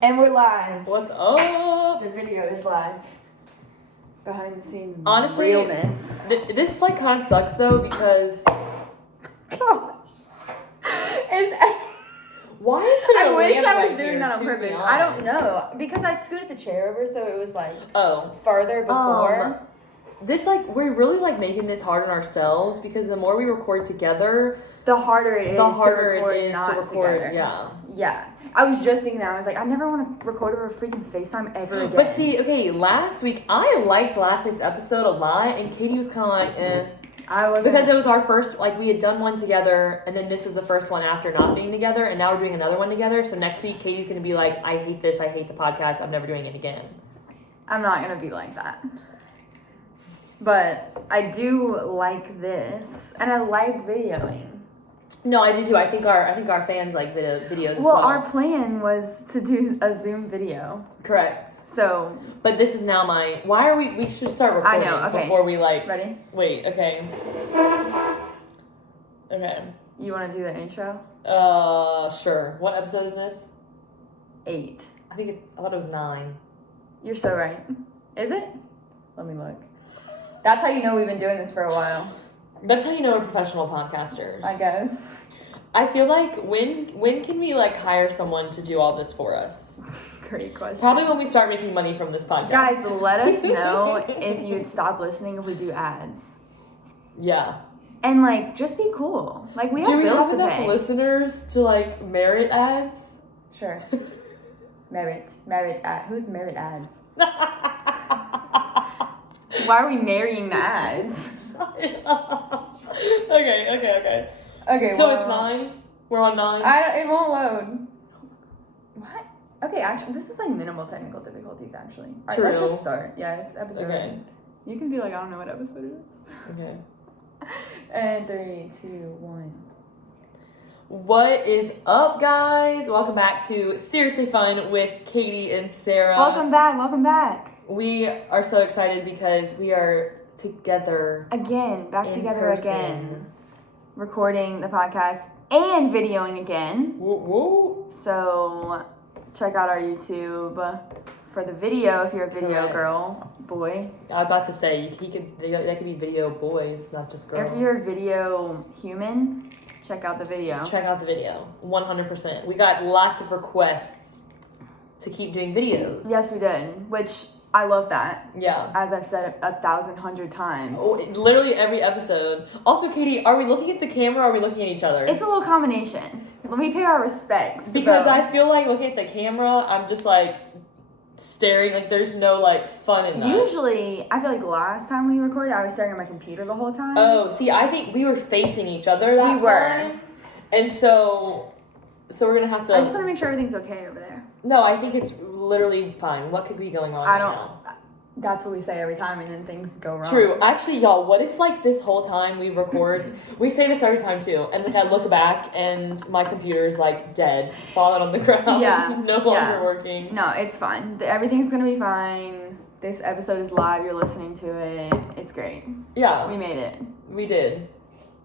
And we're live. What's up? The video is live. Behind the scenes Honestly, realness. This like kind of sucks though because Gosh. why is there I a wish lamp I was right doing here, that on to purpose. be I don't honest? know. Because I scooted the chair over so it was like Oh. farther before. This we're really making this hard on ourselves because the more we record together, the harder it is the harder to record it is not to record. together. Yeah. Yeah. I was just thinking that. I was like, I never want to record over freaking FaceTime ever again. But see, okay, last week I liked last week's episode a lot, and Katie was kind of like, eh. I wasn't. Because it was our first, we had done one together, and then this was the first one after not being together, and now we're doing another one together. So next week, Katie's going to be like, I hate this, I hate the podcast, I'm never doing it again. I'm not going to be like that. But I do like this, and I like videoing. No, I do too. I think our fans like videos as Well, well. our plan was to do a Zoom video. Correct. So. But this is now why are we should start recording I know, okay. before we Ready? Wait, okay. Okay. You want to do the intro? Sure. What episode is this? 8. I thought it was 9. You're so right. Is it? Let me look. That's how you know we've been doing this for a while. That's how you know we're professional podcasters. I guess. I feel like when can we hire someone to do all this for us? Great question. Probably when we start making money from this podcast. Guys, let us know if you'd stop listening if we do ads. Yeah. And just be cool. We have bills to pay. Do we have enough listeners to merit ads? Sure. Merit ad. Who's merit ads? Why are we marrying the ads? Okay. Okay, So well, it's 9? We're on 9? It won't load. What? Okay, actually, this is minimal technical difficulties, actually. All right, let's True. just start. Yeah, it's episode. Okay. You can be like, I don't know what episode it is. Okay. And 3, 2, 1. What is up, guys? Welcome back to Seriously Fun with Katie and Sarah. Welcome back. We are so excited because we are together. Again, back in together person. again. Recording the podcast and videoing again. Woo woo. So, check out our YouTube for the video if you're a video Correct. girl, boy. I was about to say, that could be video boys, not just girls. If you're a video human, check out the video. Check out the video, 100%. We got lots of requests to keep doing videos. Yes, we did, which I love that. Yeah. As I've said 1,100 times. Oh, literally every episode. Also, Katie, are we looking at the camera or are we looking at each other? It's a little combination. Let me pay our respects. Because I feel like looking at the camera, I'm just staring, there's no fun in that. Usually, I feel like last time we recorded, I was staring at my computer the whole time. Oh, see, I think we were facing each other that We were. time. And so we're going to have to... I just want to make sure everything's okay over there. No, I think it's literally fine. What could be going on right now? That's what we say every time, and then things go wrong. True. Actually, y'all, what if this whole time we record, we say this every time too, and then I look back and my computer's dead, falling on the ground, Yeah. no longer working. No, it's fine. Everything's gonna be fine. This episode is live. You're listening to it. It's great. Yeah, We made it. we did.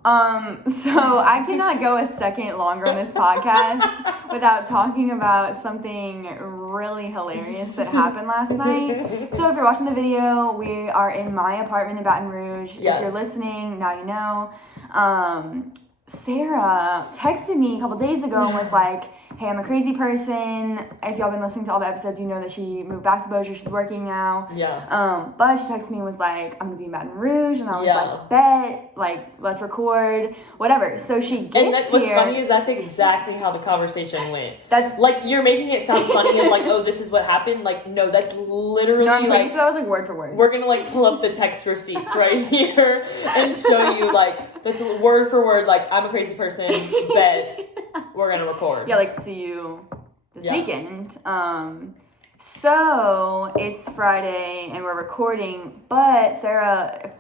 So I cannot go a second longer on this podcast without talking about something really hilarious that happened last night. So if you're watching the video, we are in my apartment in Baton Rouge. Yes. If you're listening, now you know. Sarah texted me a couple days ago and was like, hey, I'm a crazy person. If y'all been listening to all the episodes, you know that she moved back to Bossier. She's working now. Yeah. But she texted me and was like, I'm gonna be in Baton Rouge. And I was Yeah. bet, let's record, whatever. So she gets And what's here. funny is that's exactly how the conversation went. That's You're making it sound funny of oh, this is what happened. No, that's literally no, I'm pretty sure that was word for word. we're gonna pull up the text receipts right here and show you that's word for word I'm a crazy person, bet we're gonna record. Yeah, see you this Yeah. weekend. So it's Friday and we're recording, but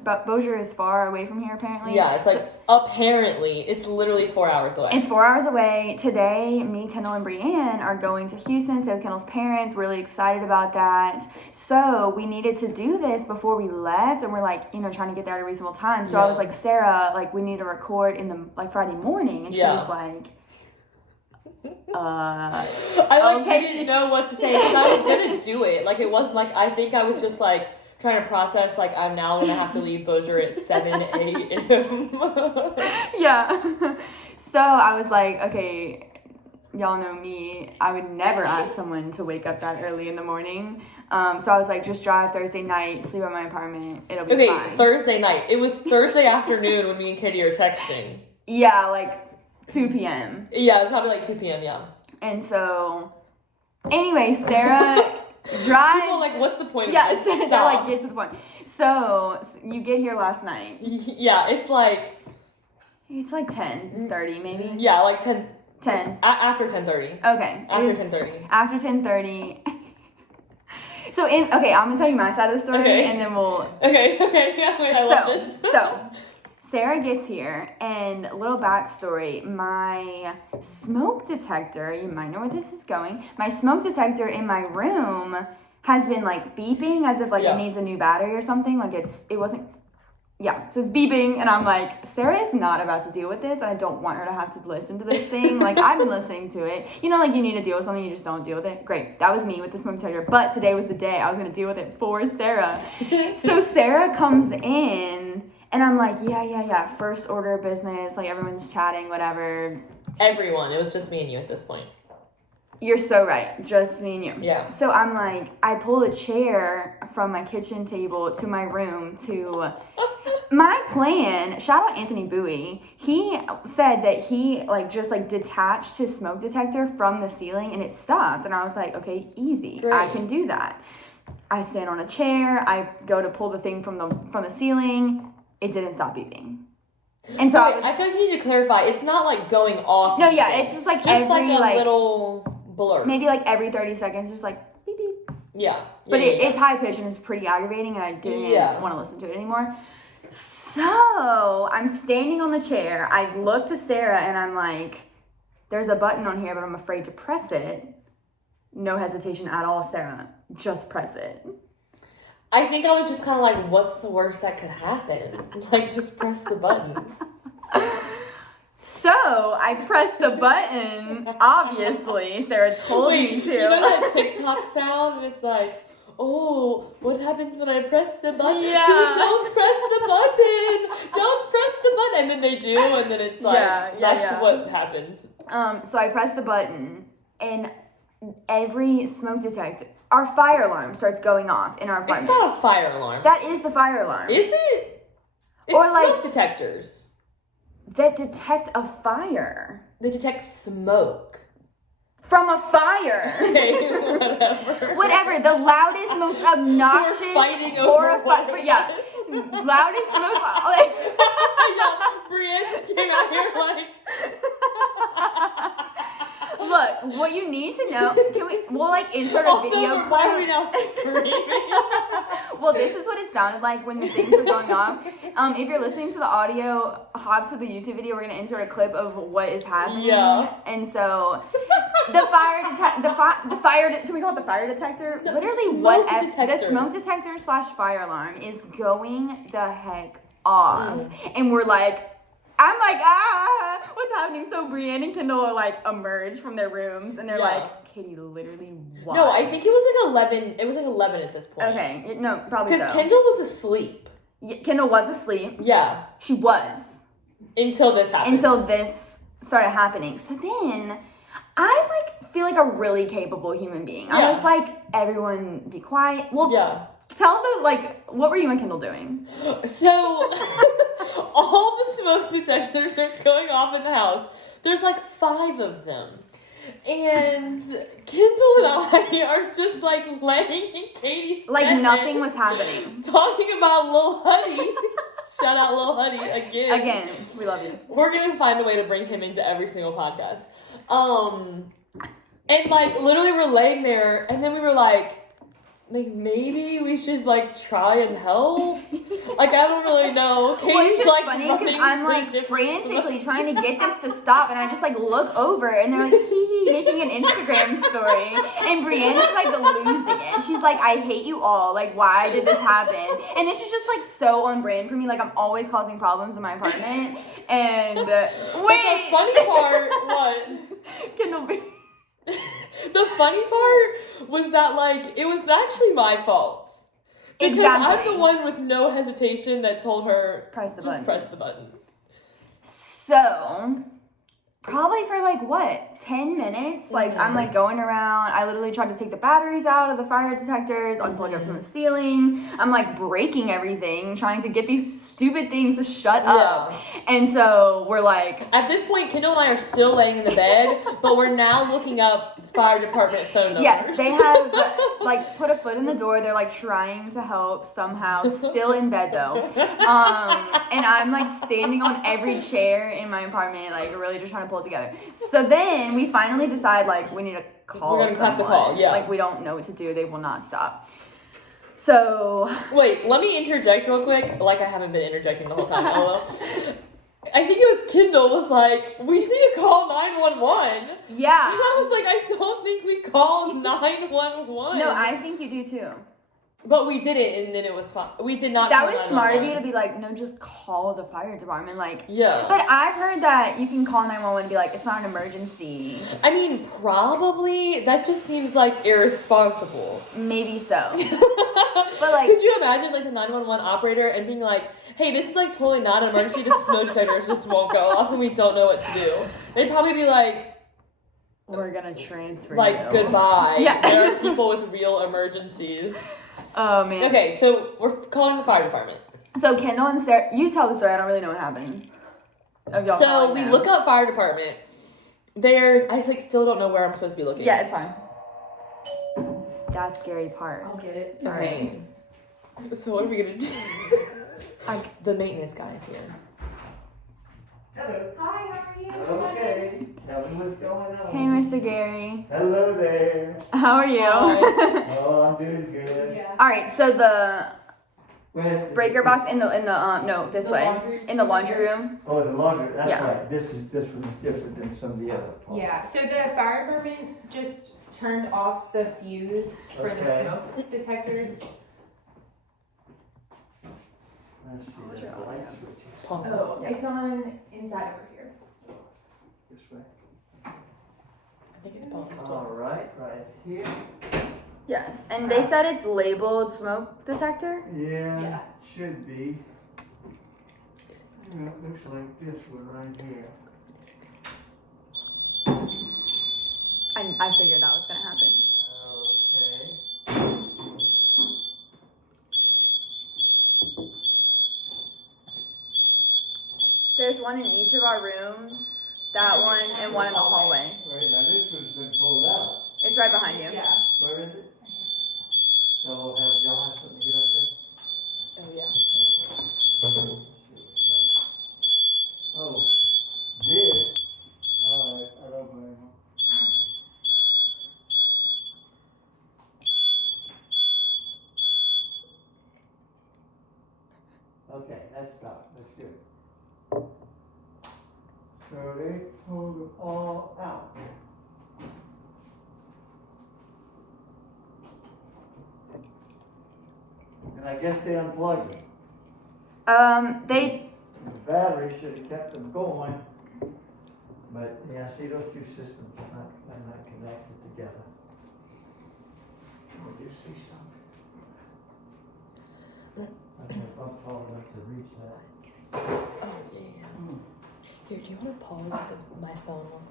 Bossier is far away from here apparently. Yeah, it's apparently it's literally 4 hours away. It's 4 hours away. Today, me, Kendall, and Brienne are going to Houston to stay with Kendall's parents. Really excited about that. So we needed to do this before we left, and we're trying to get there at a reasonable time. So I was like, Sarah, we need to record in the Friday morning, and she was like, I like Okay. didn't know what to say because I was gonna do it. Like it wasn't like I think I was just like trying to process like I'm now gonna have to leave Bossier at 7 a.m. Yeah. So I was like, okay, y'all know me. I would never ask someone to wake up that early in the morning. So I was like, just drive Thursday night, sleep at my apartment. It'll be Okay, fine. Thursday night. It was Thursday afternoon when me and Katie are texting. Yeah, like 2 p.m. Yeah, it was probably like 2 p.m. Yeah. And so, anyway, Sarah drives. People are like, what's the point of Yeah, this? they're Stop. like, get to the point. So you get here last night. Yeah, it's like 10:30 maybe. yeah, like 10. 10. After 10:30. Okay. After It is 10:30. After 10:30. So I'm gonna tell you my side of the story, Okay. and then we'll. Okay. Yeah, I love this. So Sarah gets here, and a little backstory. My smoke detector, you might know where this is going. My smoke detector in my room has been like beeping as if like Yeah. it needs a new battery or something. Like it wasn't. Yeah, so it's beeping, and I'm like, Sarah is not about to deal with this, and I don't want her to have to listen to this thing. Like, I've been listening to it. You know, like, you need to deal with something, you just don't deal with it. Great, that was me with the smoke detector, but today was the day I was going to deal with it for Sarah. So Sarah comes in, and I'm like, yeah, first order of business, like, everyone's chatting, whatever. Everyone. It was just me and you at this point. You're so right, just me and you. Yeah. So I'm like, I pull a chair from my kitchen table to my room to... My plan, shout out Anthony Bowie, he said that he just detached his smoke detector from the ceiling and it stopped. And I was like, okay, easy. Great. I can do that. I stand on a chair, I go to pull the thing from the ceiling, it didn't stop beeping. And so I feel like you need to clarify, it's not like going off. No, yeah, it's just like every like a little blur. maybe like every 30 seconds, just like beep beep. Yeah. But it's high pitched and it's pretty aggravating, and I didn't want to listen to it anymore. So I'm standing on the chair. I look to Sarah and I'm like, there's a button on here, but I'm afraid to press it. No hesitation at all, Sarah. Just press it. I think I was just kind of like, what's the worst that could happen? Like, just press the button. So I pressed the button, obviously. Sarah told me to. You know that TikTok sound? And it's like, oh, what happens when I press the button? Yeah. Don't press the button. Don't press the button. And then they do, and then it's like, that's what happened. So I press the button, and every smoke detector, our fire alarm starts going off in our apartment. It's not a fire alarm. That is the fire alarm. Is it? It's Or like- smoke detectors. That detect a fire. They detect smoke. From a fire. Okay, whatever. Whatever, the loudest, most obnoxious, We're fighting over loudest, most, like, Yeah, Brienne just came out here like. Look, what you need to know, we'll insert a Also, video why are we clip. now screaming? Well, this is what it sounded like when the things were going on. If you're listening to the audio, hop to the YouTube video. We're gonna insert a clip of what is happening. Yeah. And so, the fire can we call it the fire detector? The Literally, smoke whatever. detector. The smoke detector / fire alarm is going the heck off, and we're like. I'm like, what's happening? So Brienne and Kendall emerge from their rooms, and they're like, Katie, literally, what? No, I think it was like 11. It was like 11 at this point. Okay, no, probably Because so. Kendall was asleep. Kendall was asleep. Yeah. She was. Until this happened. Until this started happening. So then, I feel like a really capable human being. I was like, everyone be quiet. Well, yeah. tell what were you and Kendall doing? So, all the smoke detectors are going off in the house. There's 5 of them. And Kendall and I are just laying in Katie's bed. Nothing was happening. Talking about Lil Huddy. Shout out Lil Huddy again. Again, we love you. We're gonna find a way to bring him into every single podcast. And literally we're laying there, and then we were like maybe we should try and help. I don't really know. Katie's Well, it's just funny running because I'm to frantically trying to get this to stop, and I just look over, and they're hee making an Instagram story, and Brienne is losing it. She's like, I hate you all. Why did this happen? And this is just so on brand for me. I'm always causing problems in my apartment. And But the funny part, what? Kendall. The funny part was that, like, it was actually my fault. Because Exactly. I'm the one with no hesitation that told her, Press the just button. press the button. So, probably for like what, 10 minutes? Like, I'm like going around. I literally tried to take the batteries out of the fire detectors, unplug it from the ceiling. I'm like breaking everything, trying to get these stupid things to shut up. And so we're like, At this point, Kendall and I are still laying in the bed, but we're now looking up fire department phone numbers. yes, they have like put a foot in the door. They're like trying to help somehow, still in bed though. And I'm like standing on every chair in my apartment, like really just trying to pull it together. So then we finally decide like we need to call We're gonna someone. have to call, yeah. Like we don't know what to do. They will not stop. So Wait, let me interject real quick. Like I haven't been interjecting the whole time. LOL. I think it was Kendall was like, we just need to call 911. yeah. And I was like, I don't think we called 911. No, I think you do too. But we did it, and then it was fine. We did not. That call was smart of you 911. to be like, no, just call the fire department. Like, Yeah. but I've heard that you can call 911 and be like, it's not an emergency. I mean, probably. That just seems like irresponsible. Maybe so. But like, Could you imagine like the 911 operator and being like, hey, this is like totally not an emergency. The smoke detectors just won't go off and we don't know what to do. They'd probably be like, we're gonna transfer like, you. goodbye. Yeah. There are people with real emergencies. Oh man. Okay, so we're calling the fire department. So Kendall and Sarah, you tell the story. I don't really know what happened. Of y'all So calling we them. look up fire department. I like still don't know where I'm supposed to be looking. Yeah, it's fine. That scary part. I'll get it. Okay. So what are we gonna do? The maintenance guy is here. Hello. Hi, how are you? Okay. Tell me what's going on. Hey, Mr. Gary. Hello there. How are you? Hi. Oh, I'm doing good. Yeah. All right. So the When, breaker box in the no, this The way laundry? in the laundry room. Oh, the laundry. That's Yeah. right. This one's different than some of the other parts. Yeah, so the fire department just turned off the fuse for the Okay. smoke detectors. Let's see. What's There's your the light audio? switches. Pause. Oh, it's on inside over here. This way. I think it's paused. All right, right here. Yes, and they said it's labeled smoke detector. Yeah. Yeah. Should be. Yeah, it looks like this one right here. I figured that was gonna happen. Okay. There's one in each of our rooms. That one and one in the hallway. Right now, this one's been pulled out. It's right behind you. Yeah. Where is it? So y'all have something to get up there? Oh yeah. Let's see what we got. Oh, this. All right, I don't blame them. Okay, that's stopped. That's good. So they pulled it all out. And I guess they unplugged them. They The battery should have kept them going. But yeah, see those two systems are not connected together. Oh, do you see something? Okay, I'm tall enough to reach that. Oh yeah. Here, do you want to pause my phone real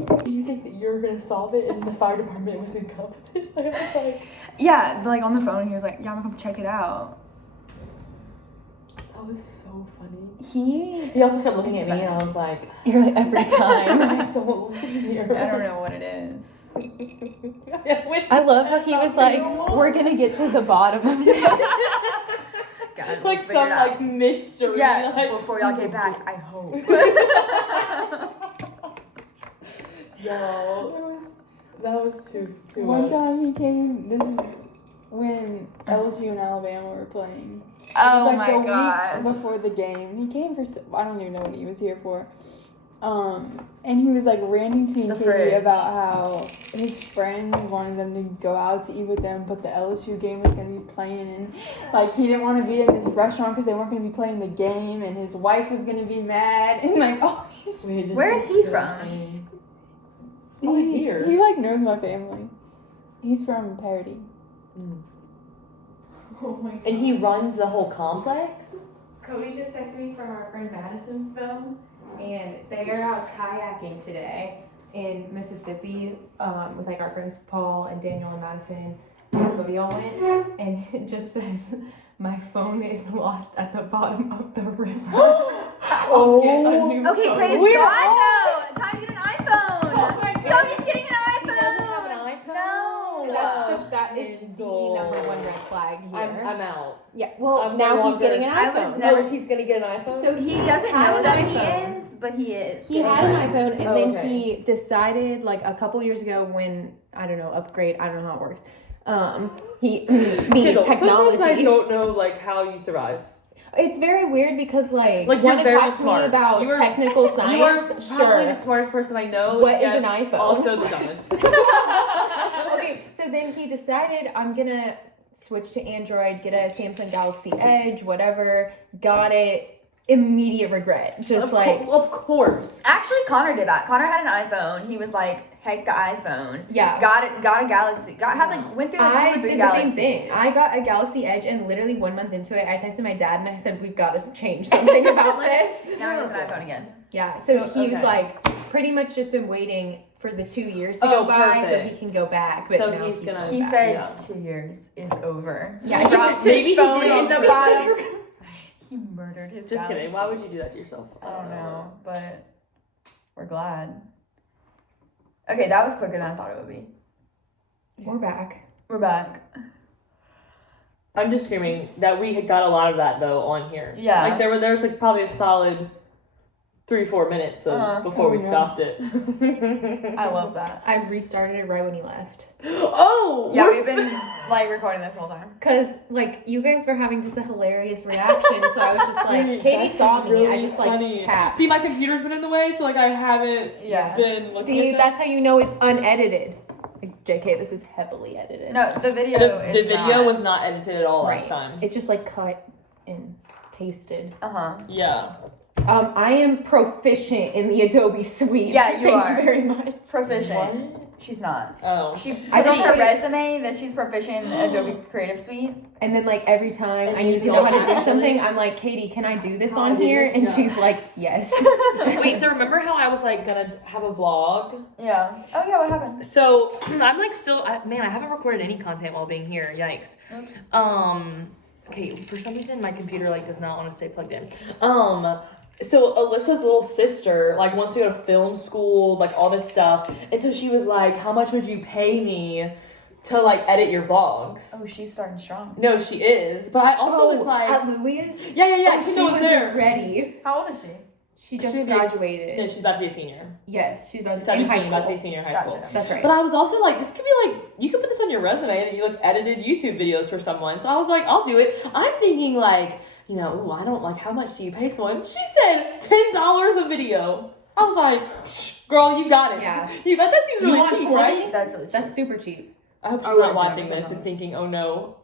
quick? Do you think that you're gonna solve it and the fire department was incompetent? I was like, yeah, like on the phone, he was like, "Yeah, I'm gonna come check it out." that was so funny. He He also kept looking at me and I was like, you're like every time. I don't live here. I don't know what it is. I love how he was like, we're gonna get to the bottom of this. God, like we'll figure some it out. like mystery. Yeah, like, before y'all get back, I hope. Yo, that was too One much. time he came, this is when LSU and Alabama were playing. Oh it was like my the god. week before the game. He came for, I don't even know what he was here for. And he was like ranting to me and The Katie fridge. about how his friends wanted them to go out to eat with them, but the LSU game was gonna be playing, and like he didn't want to be in this restaurant because they weren't gonna be playing the game, and his wife was gonna be mad, and like all Wait, this Where is he so from? funny. Oh, here. He like knows my family. He's from Parody. Oh my god. And he runs the whole complex? Cody just texted me from our friend Madison's phone, and they are out kayaking today in Mississippi with like our friends Paul and Daniel and Madison. And Cody all went, and it just says, "My phone is lost at the bottom of the river." I'll get a new Okay, phone. praise We're God though. Time to get an iPhone. Oh my Cody's god. getting an iPhone. He doesn't have an iPhone? No. That is the number one red flag here. I'm out. Yeah, well, I'm now no he's longer- getting an I was iPhone. never- He's gonna get an iPhone? So He doesn't had know an that iPhone. he is, but he is. He getting had an one. iPhone, and Oh, then okay. he decided, like a couple years ago, when I don't know, upgrade. I don't know how it works. He Kendall, technology. sometimes I don't know like how you survive. It's very weird because like Like, want you're to very talk to smart. me about You are- technical You are science. probably the Sure. smartest person I know. What is yet an iPhone? Also the dumbest. Okay, so then he decided I'm gonna switch to Android, get a Samsung Galaxy Edge, whatever. Got it. Immediate regret. Just Of course. Actually, Connor did that. Connor had an iPhone. He was like, "Heck the iPhone." yeah. Got it. Got a Galaxy. Went through like I 2 or 3 did the Galaxies. same thing. I got a Galaxy Edge, and literally 1 month into it, I texted my dad and I said, "We've got to change something about this." Now he has an iPhone again. Yeah. So he was Okay. like, pretty much just been waiting for the 2 years to Oh, go by, so he perfect. can go back. But So now he's gonna- going He back. said Yeah. 2 years is over. Yeah, he Dropped said- his maybe he phone did in on the purpose. bottom. He murdered his. Just kidding. Galaxy. Why would you do that to yourself? I don't know, but we're glad. Okay, that was quicker than I thought it would be. We're back. We're back. I'm just screaming that we had got a lot of that though on here. Yeah. Like there was like probably a solid 3-4 minutes of before we yeah. stopped it. I love that. I restarted it right when he left. Oh Yeah, we're- we've been like recording this whole time. Cause like you guys were having just a hilarious reaction, so I was just like, Wait, Katie that's saw me. I really just like funny. tapped. See, my computer's been in the way, so like I haven't Yeah. been looking See, at that. that's how you know it's unedited. Like, JK, this is heavily edited. No, the video The is video not. was not edited at all Right. last time. It's just like cut and pasted. Uh-huh. Yeah. I am proficient in the Adobe Suite. Yeah, you Thank are. you very much. Proficient. She's not. Oh. She I put just on her put it- resume that she's proficient in Adobe Creative Suite. And then like every time And I you need to know how to don't do actually- something, I'm like, Katie, can I do this How on do here? this? And Yeah. she's like, yes. Wait, so remember how I was like gonna have a vlog? Yeah. Oh yeah, what happened? So I'm like still, man, I haven't recorded any content while being here. Yikes. Oops. Okay, for some reason my computer like does not want to stay plugged in. So Alyssa's little sister like wants to go to film school, like all this stuff, and so she was like, "How much would you pay me to like edit your vlogs?" Oh, she's starting strong. No, she is, but I also was like, at Louis? yeah, Oh, she she was was there. ready. How old is she? She just She's gonna be a- graduated. No, she's about to be a senior. Yes, she's She's in 17, high about to be a school. senior in high Gotcha. school. That's right. But I was also like, this could be like, you could put this on your resume that you like edited YouTube videos for someone. So I was like, I'll do it. I'm thinking like, you know, ooh, I don't like, how much do you pay someone? She said $10 a video. I was like, "Psh, girl, you got it. Yeah. that seems You really want cheap, 20? right? That's really cheap. That's super cheap. I hope she's Oh, not right, watching yeah, this and thinking, oh no.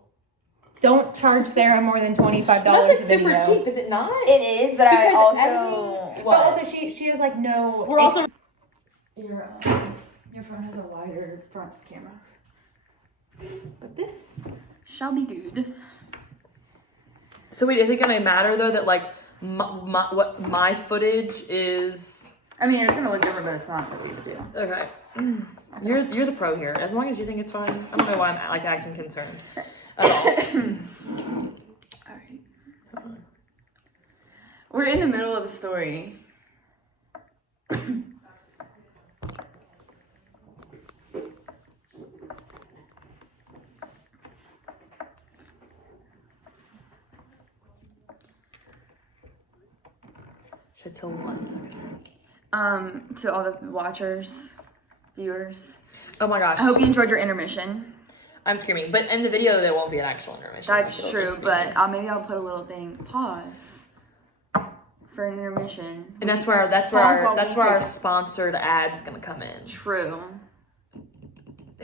Don't charge Sarah more than $25 That's a like video. super cheap, is it not? It is, but I Because also editing- But also she has like no. We're also your phone has a wider front camera. But this shall be good. So wait, is it gonna matter though that like my footage is I mean, it's gonna look different, but it's not really a big deal. okay? You're the pro here. As long as you think it's fine, I don't know why I'm like acting concerned at all. All right. We're in the middle of the story. Chateau one. To all the watchers, viewers, Oh my gosh. I hope you enjoyed your intermission. I'm screaming, but in the video there won't be an actual intermission. That's It'll true, just be- but maybe I'll put a little thing pause for an intermission. and that's where Pause while we our take- sponsored ad's gonna come in. True.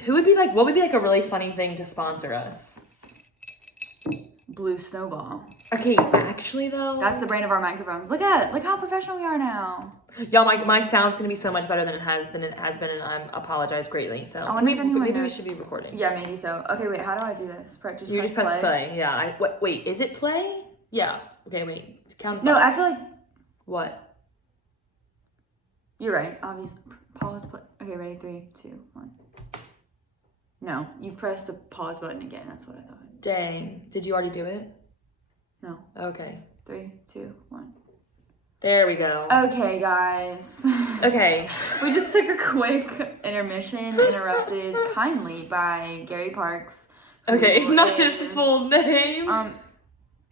Who would be like? What would be like a really funny thing to sponsor us? Blue Snowball. Okay, actually though, That's the brand of our microphones. Look how professional we are now. y'all. My sound's gonna be so much better than it has been, and I apologize greatly. So I wonder if anyone maybe we knows. should be recording. Yeah, maybe so. Okay, wait. How do I do this? You just press play. Yeah. Wait. Is it play? Yeah. Okay. Wait. Count. No, I feel like What? you're right. Obviously, pause. Play. Okay, ready? 3, 2, 1. No, you press the pause button again. That's what I thought. Dang. Did you already do it? No. Okay. 3, 2, 1. There we go. Okay, guys. Okay. We just took a quick intermission, interrupted kindly by Gary Parks. who Okay. Not his is- full name.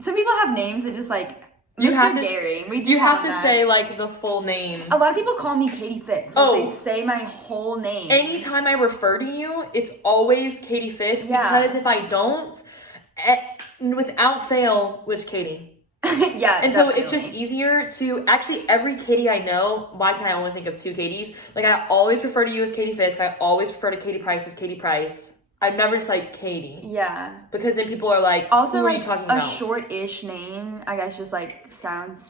Some people have names that just like You Mr. have to- Gary. We do You have to that. say like the full name. A lot of people call me Katie Fitz. Like, Oh. they say my whole name. Anytime I refer to you, it's always Katie Fitz Yeah. because if I don't, without fail, which Katie? Yeah. And so it's definitely. just easier to actually every Katie I know. Why can I only think of 2 Katies? Like I always refer to you as Katie Fisk. I always refer to Katie Price as Katie Price. I've never just like Katie Yeah. because then people are like, Also, who are like you talking a about? short-ish name, I guess, just like sounds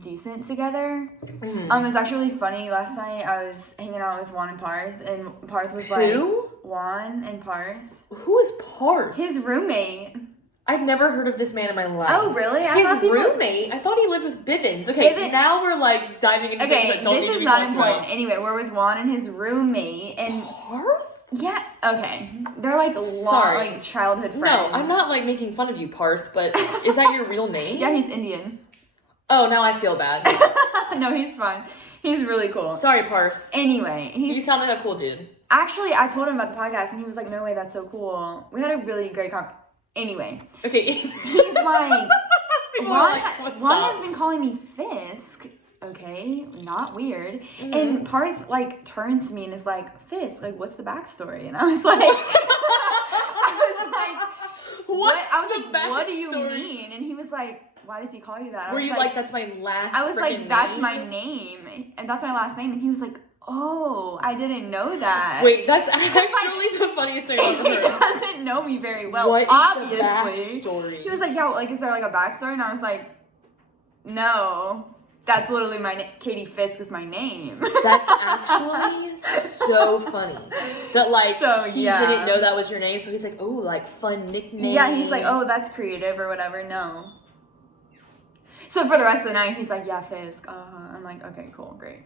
decent together. Mhm. It was actually really funny. Last night I was hanging out with Juan and Parth, and Parth was like, Who? Juan and Parth, Who is Parth? his roommate. I've never heard of this man in my life. Oh, really? I His thought people- roommate? I thought he lived with Bivens. Okay, Bivens- now we're like diving into things Okay, that don't need this to is be not talked important. about. Anyway, we're with Juan and his roommate, and Parth? yeah, okay, they're like long, Sorry. like childhood friends. No, I'm not like making fun of you, Parth, but is that your real name? Yeah, he's Indian. Oh, now I feel bad. No, he's fine. He's really cool. Sorry, Parth. Anyway, You he's sound like a cool dude. actually, I told him about the podcast, and he was like, "No way, that's so cool." We had a really great Anyway, Okay. he's like, People are Juan, like, "Let's Juan stop." has been calling me Fisk. Okay, not weird. Mhm. And Parth like turns to me and is like, "Fisk, like, what's the backstory?" And I was like, What's I was the like, "What do you backstory? mean?" And he was like, "Why does he call you that?" I Were was you like, that's my last I was like, freaking "That's name? my name, and that's my last name." And he was like, "Oh, I didn't know that." Wait, that's actually the funniest thing I've he ever heard. doesn't know me very well. What is obviously. the backstory? He was like, "Yeah, like, is there like a backstory?" And I was like, "No, that's literally my name. Katie Fisk is my name." That's actually so funny. That like So, he yeah. didn't know that was your name, so he's like, oh, like fun nickname. Yeah, he's like, "Oh, that's creative or whatever." No. So for the rest of the night, he's like, "Yeah, Fisk." I'm like, "Okay, cool, great.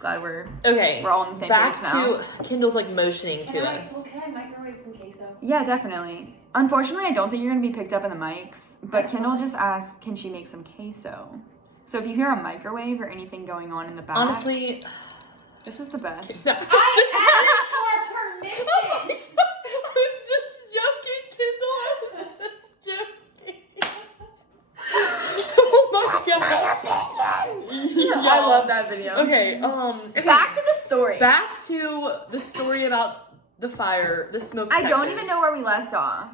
Glad we're Okay. all on the same Back page now." to Kendall's like motioning to us. Can I microwave some queso? Yeah, definitely. Unfortunately, I don't think you're gonna be picked up in the mics, but Kendall just asked, "Can she make some queso?" So if you hear a microwave or anything going on in the back, Honestly, this is the best. no, I asked for permission. I was just joking, Kendall. I was just joking. Oh my gosh. I love that video. Okay, okay. Back to the story. Back to the story about the fire, the smoke I don't detectors. even know where we left off.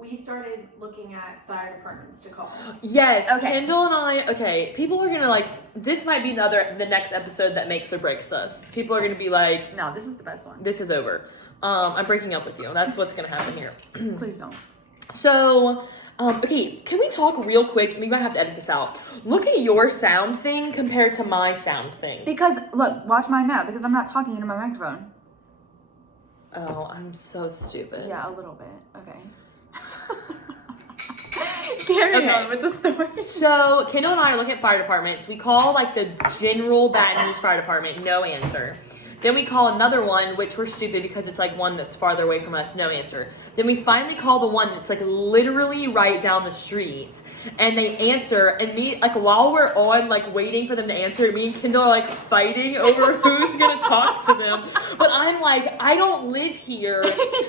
We started looking at fire departments to call. Yes, Okay. Kendall and I. Okay, people are gonna like. This might be the next episode that makes or breaks us. People are gonna be like, No, this is the best one. "This is over. I'm breaking up with you." That's what's gonna happen here. Please don't. So, okay, can we talk real quick? We might have to edit this out. Look at your sound thing compared to my sound thing. Because look, watch mine now. Because I'm not talking into my microphone. Oh, I'm so stupid. Yeah, a little bit. Okay. Carry on with the story. So, Kendall and I are looking at fire departments. We call like the general Baton Rouge Fire Department, no answer. Then we call another one, which we're stupid because it's like one that's farther away from us, no answer. Then we finally call the one that's like literally right down the street. And they answer, and me, like while we're on, like waiting for them to answer, me and Kendall are like fighting over who's gonna talk to them. But I'm like, I don't live here.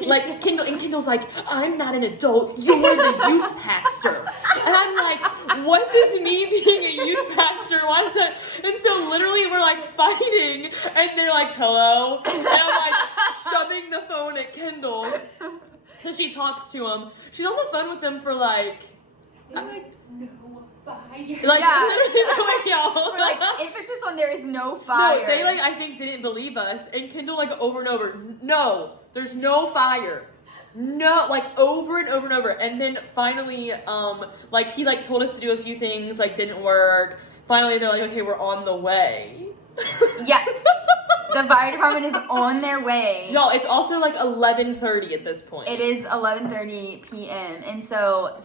Like Kendall's like, I'm not an adult, you're the youth pastor. And I'm like, what does me being a youth pastor, why is that? And so literally we're like fighting, and they're like, hello? And I'm like shoving the phone at Kendall. So she talks to him. She's on the phone with them for like, No fire. like Yeah. literally the way y'all. We're like, emphasis on there is no no, fire. they like I think didn't believe us, and Kendall like over and over, no, there's no fire. No, like over and over and over. And then finally, like he like told us to do a few things, like didn't work. Finally, they're like, okay, we're on the way. Yeah. The fire department is on their way. No, it's also like 11:30 at this point. It is 11:30 p.m. And so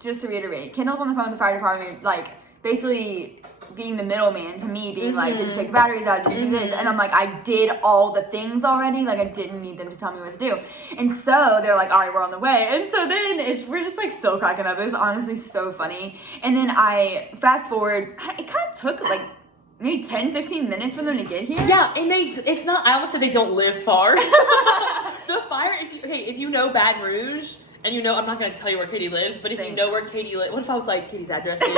just to reiterate, Kendall's on the phone with the fire department, like basically being the middleman to me, being like, did you take the batteries out? Did you do this? And I'm like, I did all the things already. Like, I didn't need them to tell me what to do. And so they're like, all right, we're on the way. And so then we're just like so cracking up. It was honestly so funny. And then I fast forward, it kind of took like maybe 10, 15 minutes for them to get here. Yeah, and it's not, I almost said they don't live far. The fire, if you know Baton Rouge, and you know, I'm not going to tell you where Katie lives, but if you know where Katie lives, what if I was like, Katie's address is?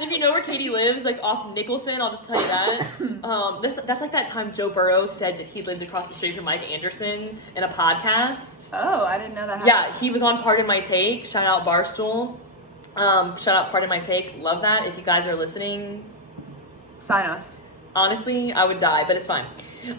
If you know where Katie lives, like off Nicholson, I'll just tell you that. That's like that time Joe Burrow said that he lived across the street from Mike Anderson in a podcast. Oh, I didn't know that happened. Yeah, he was on Pardon My Take. Shout out Barstool. Shout out Pardon My Take. Love that. If you guys are listening, sign us. honestly, I would die, but it's fine. He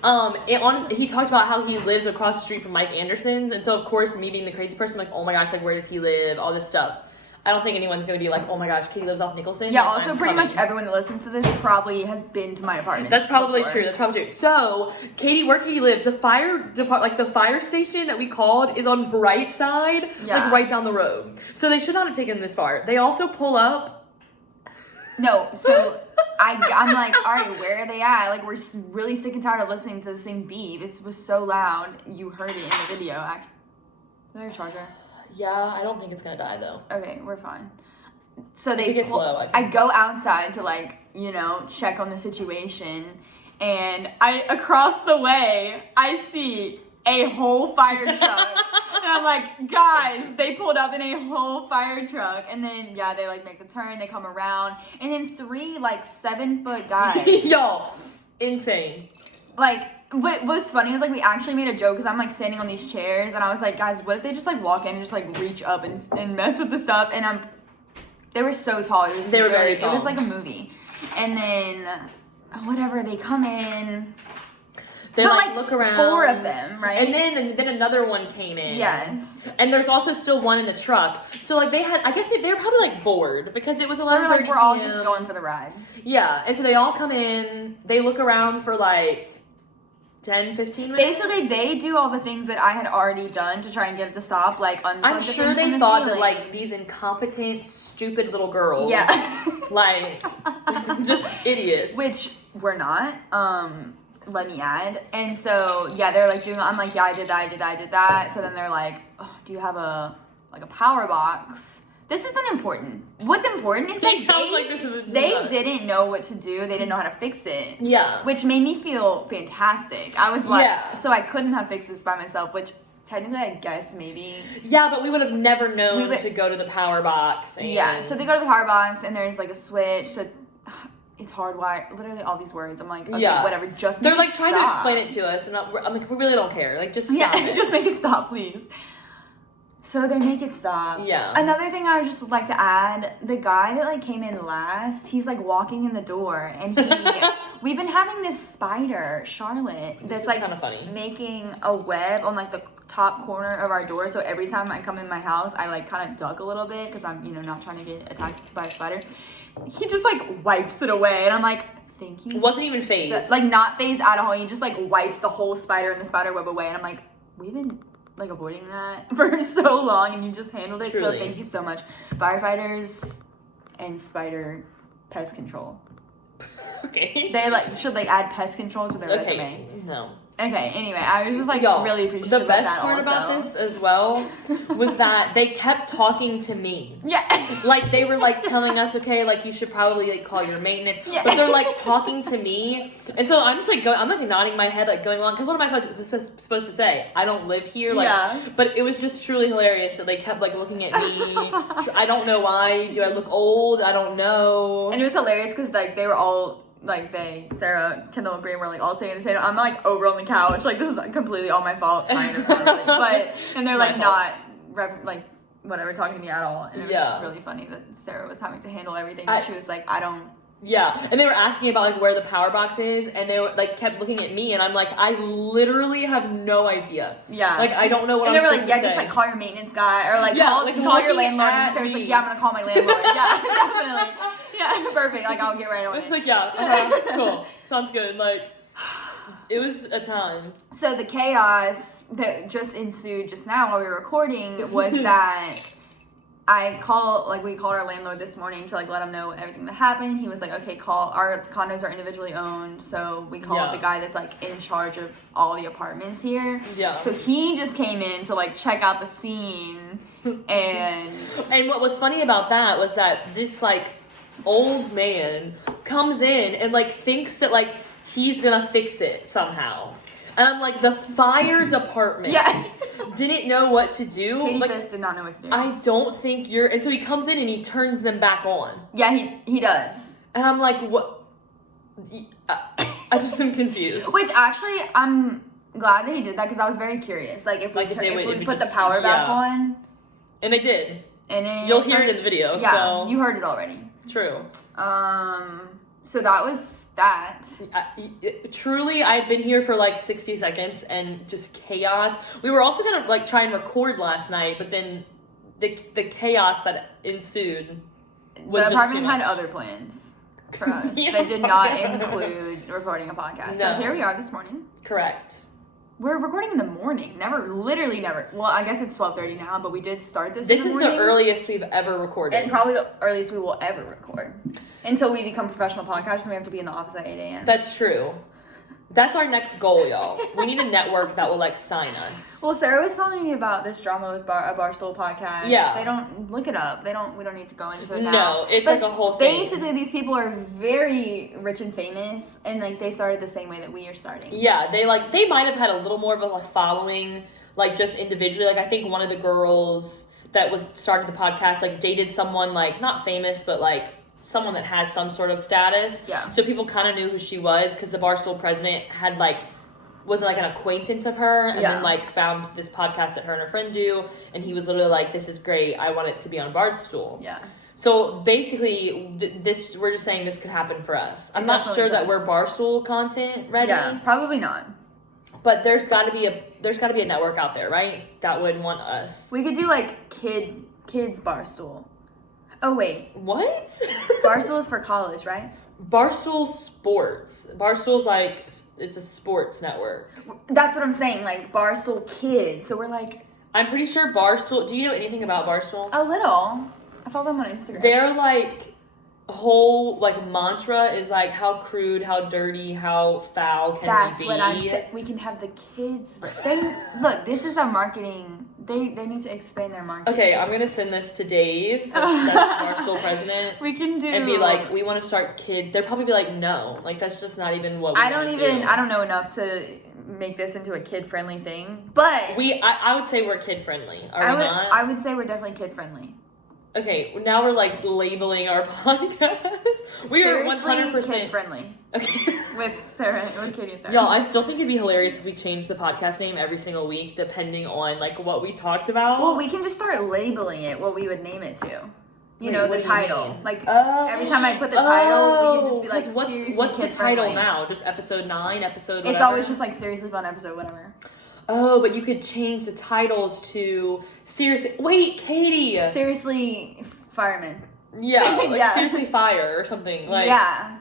talked about how he lives across the street from Mike Anderson's, and so of course, me being the crazy person, like, oh my gosh, like, where does he live? All this stuff. I don't think anyone's gonna be like, oh my gosh, Katie lives off Nicholson. Yeah, also pretty much everyone that listens to this probably has been to my apartment. That's probably before. true. That's probably true. So, where Katie lives, the the fire station that we called is on Brightside, like right down the road. So they should not have taken this far. They also pull up. No, so I'm like, all right, where are they at? Like, we're really sick and tired of listening to this thing beep. It was so loud. You heard it in the video. Is that your charger? Yeah, I don't think it's gonna die though. Okay, we're fine. So If it gets low, I go outside to, like, you know, check on the situation, and across the way I see a whole fire truck. And I'm like, guys, they pulled up in a whole fire truck. And then, yeah, they, like, make the turn, they come around. And then 3, like, 7-foot guys. Y'all, insane. Like, what was funny was, like, we actually made a joke because I'm, like, standing on these chairs. And I was like, guys, what if they just, like, walk in and just, like, reach up and mess with the stuff? And they were so tall. They were very tall. It was like a movie. And then, whatever, they come in. They like look around. 4 of them, right? And then another one came in. Yes. And there's also still one in the truck. So like they were probably like bored because it was 11:30 Like, we're all p.m. just going for the ride. Yeah. And so they all come in, they look around for like 10, 15 minutes. Basically, they do all the things that I had already done to try and get it to stop, like unplug I'm the sure things they from the thought that ceiling. like these incompetent, stupid little girls. Yeah. Like just idiots. Which we're not. Let me add. And so, yeah, they're like doing, I'm like, yeah, I did that. So then they're like, oh, do you have a power box? This isn't important. What's important is that they didn't know what to do. They didn't know how to fix it. Yeah. Which made me feel fantastic. I was like, Yeah. so I couldn't have fixed this by myself, which technically I guess maybe. Yeah, but we would have never known to go to the power box. And... Yeah, so they go to the power box and there's like a switch to. It's hardwired. Literally all these words. I'm like, okay, whatever. Just they're make like it trying stop. to explain it to us, and I'm like, we really don't care. Like, just stop it. Just make it stop, please. So they make it stop. Yeah. Another thing I would just like to add, the guy that like came in last, he's like walking in the door, and we've been having this spider, Charlotte, that's like kind of funny, making a web on like the top corner of our door. So every time I come in my house, I like kind of duck a little bit because I'm, you know, not trying to get attacked by a spider. He just like wipes it away, and I'm like, thank you. Wasn't even phased. So, like not phased at all. He just like wipes the whole spider and the spider web away, and I'm like, we've been like avoiding that for so long, and you just handled it. Truly. So thank you so much, firefighters and spider pest control. Okay. They like should like add pest control to their resume. No. Okay, anyway, I was just like really appreciative the best of that part also. about this as well was that they kept talking to me. Yeah. Like they were like telling us, okay, like you should probably like call your maintenance. Yeah. But they're like talking to me. And so I'm just like I'm like nodding my head like going along because what am I supposed to say? I don't live here. Like, yeah. But it was just truly hilarious that they kept like looking at me. I don't know why. Do I look old? I don't know. And it was hilarious because like they were all like Sarah, Kendall, and Brie were like all sitting at the table. I'm like over on the couch. Like this is completely all my fault, kind of. But and they're like not like whatever talking to me at all. And it was just really funny that Sarah was having to handle everything. She was like, I don't Yeah, and they were asking about like where the power box is, and they were like kept looking at me, and I'm like, I literally have no idea. Yeah. Like I don't know what. And I'm they were like, supposed yeah, to just say. like call your maintenance guy or like Yeah, call, like, call your looking landlord. And at Sarah's me. like, yeah, I'm gonna call my landlord. Yeah, definitely. Yeah, perfect. Like I'll get right on It's it. like cool, sounds good. Like it was a time. So the chaos that just ensued just now while we were recording was that we called our landlord this morning to like let him know everything that happened. He was like, okay, our condos are individually owned, so we called the guy that's like in charge of all the apartments here. Yeah. So he just came in to like check out the scene, and what was funny about that was that this like old man comes in and like thinks that like he's gonna fix it somehow. And I'm like, the fire department didn't know what to do. Katie like, Fist did not know what to do. I don't think until he comes in and he turns them back on. Yeah, he does. And I'm like, what? I just am confused. Which actually, I'm glad that he did that because I was very curious. Like if we, Like, if they would- if if we we put the just- power back yeah. on, And they did. and You'll hear it in the video. Yeah, So you heard it already. true. So that was that. Truly, I've been here for like 60 seconds and just chaos. We were also gonna like try and record last night, but then the chaos that ensued was The just apartment too had much. other plans for us. Yeah, They did not yeah. include recording a podcast. No. So here we are this morning. Correct. We're recording in the morning. Literally never. Well, I guess it's 12:30 now, but we did start this. This in is the morning, the earliest we've ever recorded. and probably the earliest we will ever record until we become professional podcasters. And we have to be in the office at 8 a.m. That's true. That's our next goal, y'all. We need a network that will like sign us. Well, Sarah was telling me about this drama with a Barstool podcast. Yeah. They don't look it up. We don't need to go into it now. No, it's But like a whole thing. Basically, these people are very rich and famous, and like they started the same way that we are starting. Yeah, they might have had a little more of a like, following, like just individually. Like I think one of the girls that was started the podcast like dated someone like not famous, but like someone that has some sort of status. Yeah. So people kind of knew who she was because the Barstool president had was like an acquaintance of her, and then like found this podcast that her and her friend do, and he was literally like, "This is great. I want it to be on Barstool." Yeah. So basically, we're just saying this could happen for us. I'm not definitely sure that could. we're Barstool content ready. Yeah. Probably not. But there's got to be a network out there, right? That would want us. We could do like kids Barstool. Oh wait, What? Barstool is for college, right? Barstool Sports. Barstool's like it's a sports network. That's what I'm saying. Like Barstool Kids. So we're like I'm pretty sure Barstool. Do you know anything about Barstool? a little. I follow them on Instagram. Their like whole like mantra is like how crude, how dirty, how foul can That's we be? what I'm saying. We can have the kids. They look. This is a marketing. They need to expand their marketing. Okay, I'm gonna send this to Dave. That's Barstool president. We can do And be like, we want to start kid. They'll probably be like, no, like that's just not even what we I don't know enough to make this into a kid friendly thing. But I would say we're kid friendly. Are we not? I would say we're definitely kid friendly. Okay, now we're like labeling our podcast. We are Seriously, 100% kid friendly Okay. with Katie and Sarah. Y'all, I still think it'd be hilarious if we changed the podcast name every single week depending on like what we talked about. Well, we can just start labeling it what we would name it to. You Wait, know, what the do you title. mean? Like every time I put the title, we can just be like, 'cause seriously what's the kid title friendly. now? Just episode 9, episode whatever? It's always just like seriously fun episode, whatever. Oh, but you could change the titles to seriously. Wait, Katie. Seriously, fireman. Yeah, like Yeah. seriously fire or something. Like, yeah,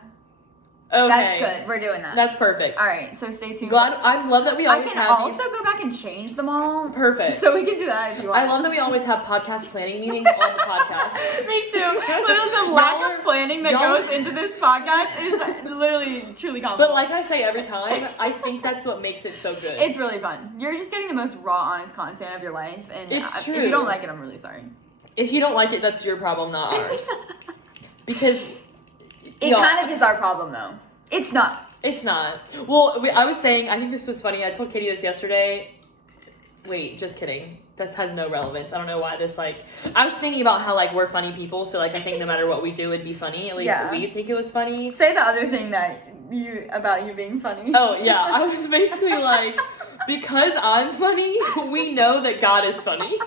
okay, that's good. We're doing that. That's perfect. All right, so stay tuned. I love that we I always can have also go back and change them all. perfect. So we can do that if you want. I love that we always have podcast planning meetings on the podcast. Me too. Literally, the lack of planning that goes into this podcast is literally truly comical. But like I say every time, I think that's what makes it so good. It's really fun. You're just getting the most raw, honest content of your life, and It's if true. you don't like it, I'm really sorry. If you don't like it, that's your problem, not ours. Because It y'all, kind of is our problem, though. It's not. it's not. Well, I was saying, I think this was funny. I told Katie this yesterday. Wait, just kidding. This has no relevance. I don't know why this, like... I was thinking about how, like, we're funny people, so, like, I think no matter what we do, it'd be funny. At least Yeah. we think it was funny. Say the other thing about you being funny. Oh, yeah. I was basically like, because I'm funny, we know that God is funny.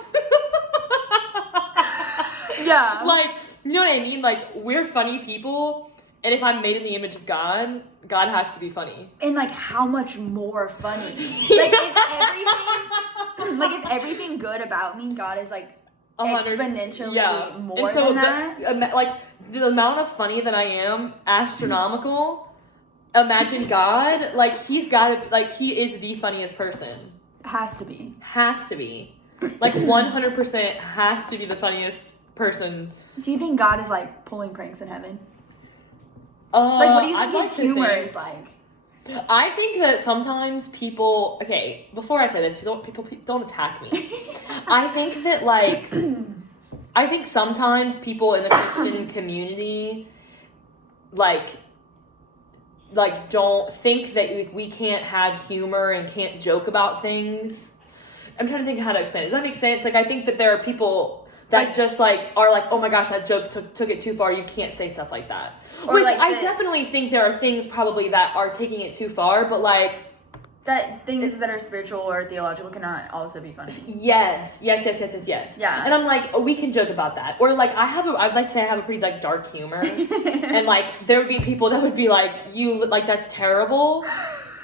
Yeah. Like, you know what I mean? Like, we're funny people, And if I'm made in the image of God, God has to be funny. And like, how much more funny? Like, if everything good about me, God is like 100 exponentially more and so than that. like the amount of funny that I am, astronomical. Imagine God, like he is the funniest person. Has to be. Has to be. Like 100% has to be the funniest person. Do you think God is like pulling pranks in heaven? Like What do you think his humor is like? I think that sometimes people. Okay, before I say this, people don't attack me. I think that I think sometimes people in the Christian community, like don't think that we can't have humor and can't joke about things. I'm trying to think how to explain it. Does that make sense? Like, I think that there are people that just are like, oh my gosh, that joke took it too far. You can't say stuff like that. Or Which like I definitely think there are things probably that are taking it too far, but like that things that are spiritual or theological cannot also be funny. Yes. Yeah. And I'm like, we can joke about that. Or like I'd like to say I have a pretty like dark humor. And like there would be people that would be like, you like that's terrible.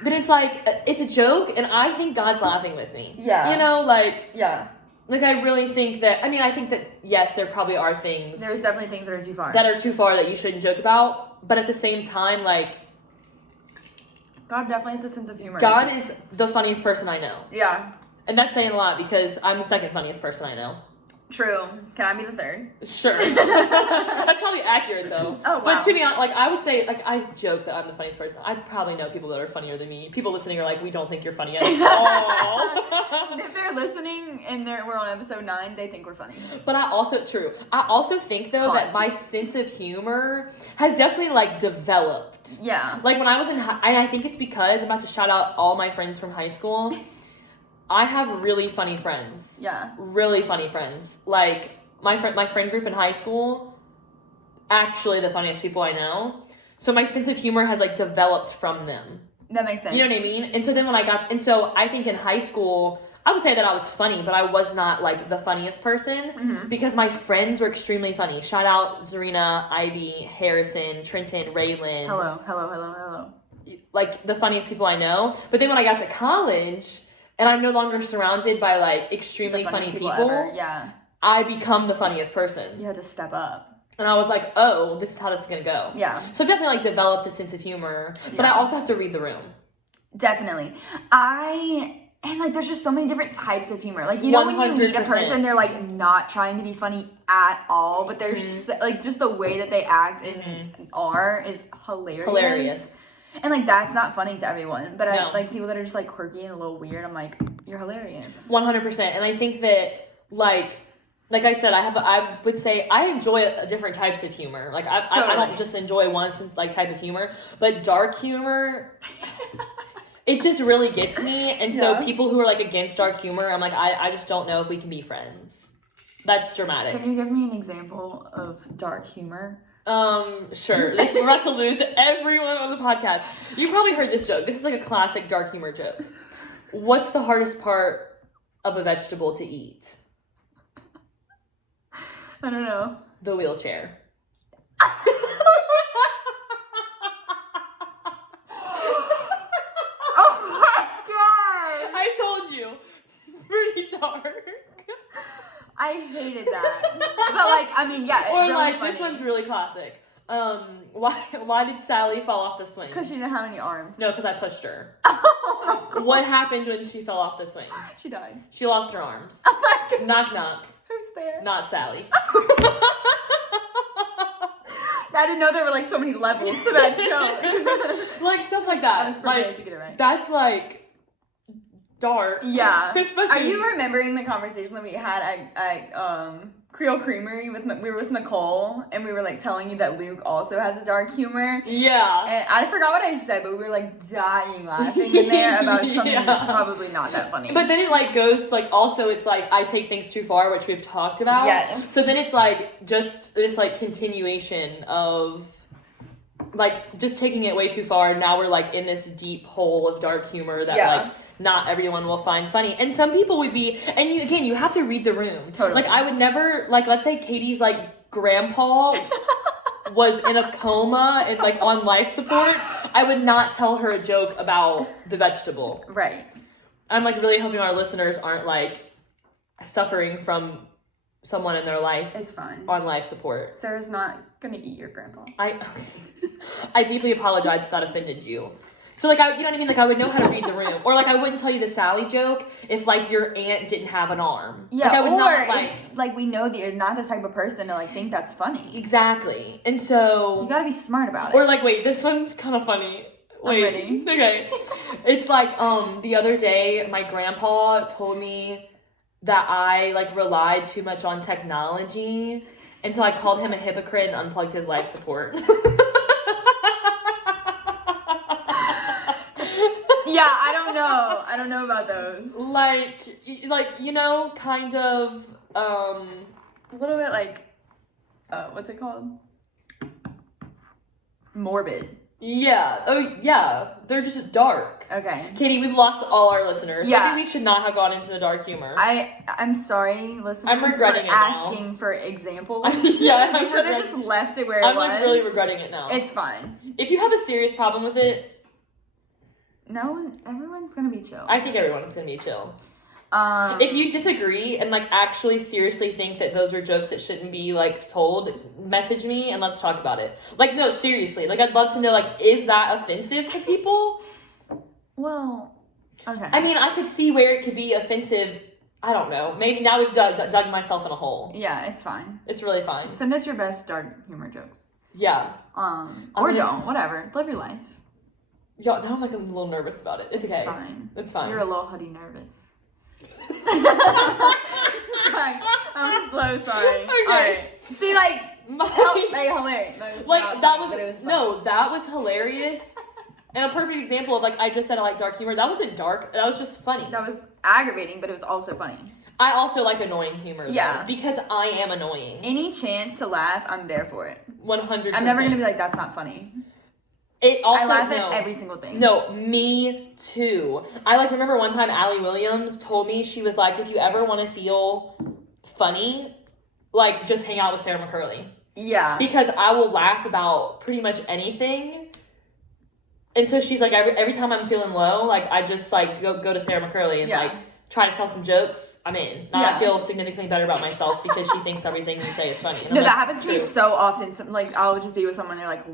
But it's like it's a joke and I think God's laughing with me. Yeah. You know, like Yeah. Like I really think that I think that yes, there probably are things There's definitely things that are too far. that you shouldn't joke about, but at the same time, like God definitely has a sense of humor. God is the funniest person I know. Yeah. And that's saying a lot because I'm the second funniest person I know. True. Can I be the third? Sure. That's probably accurate though. Oh, wow. But to be honest, like I would say, like I joke that I'm the funniest person. I probably know people that are funnier than me. People listening are like, we don't think you're funny at all. If they're listening and we're on episode 9, they think we're funny. But I also think though that my sense of humor has definitely like developed. Yeah. Like when I was in and I think it's because I'm about to shout out all my friends from high school. I have really funny friends. Yeah. Really funny friends. Like my friend group in high school, actually the funniest people I know. So my sense of humor has like developed from them. That makes sense. You know what I mean? And so then so I think in high school, I would say that I was funny, but I was not like the funniest person because my friends were extremely funny. Shout out Zarina, Ivy, Harrison, Trenton, Raylan. Hello. Like the funniest people I know. But then when I got to college and I'm no longer surrounded by like extremely funny people, ever. Yeah. I become the funniest person. You had to step up. And I was like, oh, this is how this is gonna go. Yeah. So I've definitely like developed a sense of humor, but I also have to read the room. Definitely. And like there's just so many different types of humor. Like, you know, 100%. When you meet a person, they're like not trying to be funny at all, but they're like just the way that they act and are is hilarious. And like that's not funny to everyone, but I like people that are just like quirky and a little weird. I'm like, you're hilarious. 100%. And I think that like I said, I would say I enjoy different types of humor. Like I don't just enjoy one like type of humor, but dark humor, it just really gets me. And so people who are like against dark humor, I'm like, I just don't know if we can be friends. That's dramatic. Can you give me an example of dark humor? Sure. We're about to lose everyone on the podcast. You probably heard this joke. This is like a classic dark humor joke. What's the hardest part of a vegetable to eat? I don't know. The wheelchair. Oh my god! I told you. Pretty dark. I hated that. But like, I mean, yeah. Or really like, funny. this one's really classic. Why did Sally fall off the swing? Because she didn't have any arms. No, because I pushed her. Oh my god. What happened when she fell off the swing? She died. She lost her arms. Oh my god. Knock knock. Who's there? Not Sally. I didn't know there were like so many levels to that joke. Like stuff like that. I was prepared to get it right. That's like dark. Yeah. Especially. Are you remembering the conversation that we had at Creole Creamery we were with Nicole and we were like telling you that Luke also has a dark humor? Yeah. And I forgot what I said, but we were like dying laughing in there about something probably not that funny. But then it like goes like also it's like I take things too far, which we've talked about. Yes. So then it's like just this like continuation of like just taking it way too far. Now we're like in this deep hole of dark humor that like not everyone will find funny. And some people would be, and you have to read the room. Totally. Like I would never, like let's say Katie's like grandpa was in a coma and like on life support, I would not tell her a joke about the vegetable. Right. I'm like really hoping our listeners aren't like suffering from someone in their life It's fine. on life support. Sarah's not gonna eat your grandpa. I deeply apologize if that offended you. So like, you know what I mean? Like I would know how to read the room. Or like I wouldn't tell you the Sally joke if like your aunt didn't have an arm. Yeah, like, I would or not, if, we know that you're not the type of person to like think that's funny. Exactly. And so... You gotta be smart about it. Or like, wait, this one's kind of funny. Wait. I'm ready. Okay. It's like, the other day, my grandpa told me that I like relied too much on technology until I called him a hypocrite and unplugged his life support. Yeah, I don't know. I don't know about those. like, you know, kind of, A little bit like, what's it called? Morbid. yeah. Oh, yeah. They're just dark. Okay. Katie, we've lost all our listeners. Yeah. Maybe we should not have gone into the dark humor. I'm sorry, listeners. I'm regretting for it now. asking for examples. Yeah, we I'm should have regret- just left it where I'm it was. like really regretting it now. It's fine. If you have a serious problem with it, Everyone's gonna be chill. I think everyone's gonna be chill. If If you disagree and like actually seriously think that those are jokes that shouldn't be like told, message me and let's talk about it. Like no, seriously. Like I'd love to know like is that offensive to people? well, okay. I mean, I could see where it could be offensive. I don't know. Maybe now we've dug myself in a hole. Yeah, it's fine. It's really fine. Send us your best dark humor jokes. Yeah. Or don't, whatever. Live your life. Y'all, now I'm like a little nervous about it. It's okay. Fine. It's fine. You're a little hoodie nervous. Sorry. I'm so sorry. Okay. Alright. See, like, My- hilarious. That was like not that funny, was, but it funny. no, that was hilarious. And a perfect example of like I just said I like dark humor. That wasn't dark. That was just funny. That was aggravating, but it was also funny. I also like annoying humor. Though, Yeah. because I am annoying. Any chance to laugh, I'm there for it. 100%. I'm never gonna be like, that's not funny. It also I laugh no. at every single thing. No, me too. I like remember one time Allie Williams told me, she was like, if you ever want to feel funny, like just hang out with Sarah McCurley. Yeah. Because I will laugh about pretty much anything. And so she's like, every time I'm feeling low, like I just like go to Sarah McCurley and Yeah. like try to tell some jokes. I'm in. Now Yeah. I feel significantly better about myself because she thinks everything you say is funny. And No, I'm that like, happens to me true. so often. So, like, I'll just be with someone, they're like,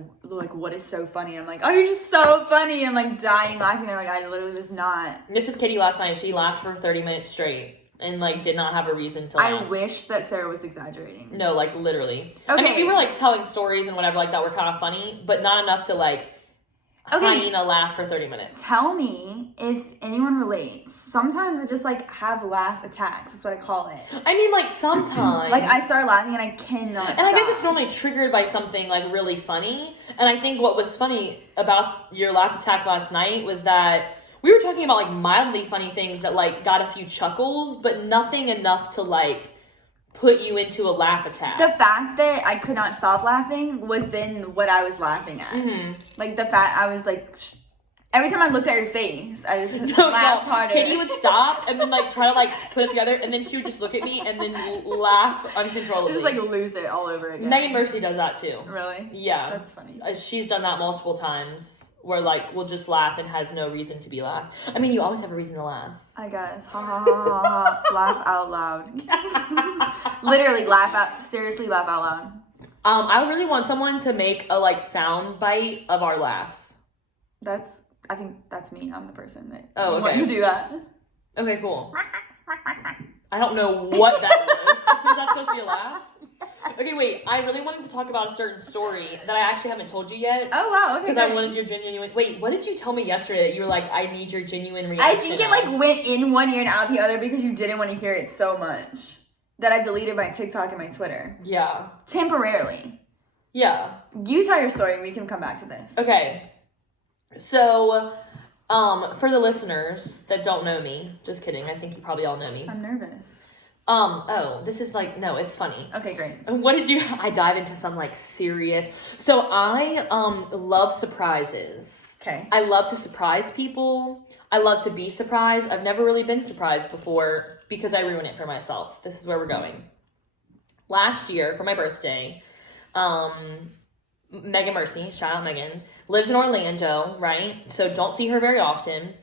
what is so funny? I'm like, oh, you're just so funny. And like dying laughing. They're like, I literally was not. This was Katie last night. She laughed for 30 minutes straight and like did not have a reason to laugh. I wish that Sarah was exaggerating. No, like literally. I mean, Okay. we were like telling stories and whatever like that were kind of funny, but not enough to like hyena laugh for 30 minutes. Tell me if anyone relates. Sometimes I just like have laugh attacks. That's what I call it. I mean, like sometimes. Like I start laughing and I cannot. And I guess it's normally triggered by something like really funny. And I think what was funny about your laugh attack last night was that we were talking about like mildly funny things that like got a few chuckles, but nothing enough to like put you into a laugh attack. The fact that I could not stop laughing was then what I was laughing at. Mhm. Like the fact I was like, every time I looked at your face, I just No, laughed harder. Katie would stop and then like try to like put it together, and then she would just look at me and then laugh uncontrollably. just like lose it all over again. Megan Mercy does that too. Really? Yeah, That's funny. she's done that multiple times. Where like we'll just laugh and has no reason to be laughed. I mean, you always have a reason to laugh. I guess. Ha ha ha ha ha. Laugh out loud. Literally seriously laugh out loud. I really want someone to make a like sound bite of our laughs. I think that's me. I'm the person that Oh, okay. wants to do that. Okay, cool. I don't know what that was. Is that supposed to be a laugh? Okay, wait. I really wanted to talk about a certain story that I actually haven't told you yet. Oh wow, okay. Because I great. wanted your genuine. Wait, what did you tell me yesterday that you were like, I need your genuine reaction? I think it like went in one ear and out the other because you didn't want to hear it so much that I deleted my TikTok and my Twitter. Yeah. Temporarily. Yeah. You tell your story and we can come back to this. Okay. So, for the listeners that don't know me, just kidding. I think you probably all know me. I'm nervous. This is like, no, it's funny. Okay, great. What did you, I dive into some like serious. So I, love surprises. Okay. I love to surprise people. I love to be surprised. I've never really been surprised before because I ruin it for myself. This is where we're going. Last year for my birthday, Megan Mercy, shout out Megan, lives in Orlando, right? So don't see her very often.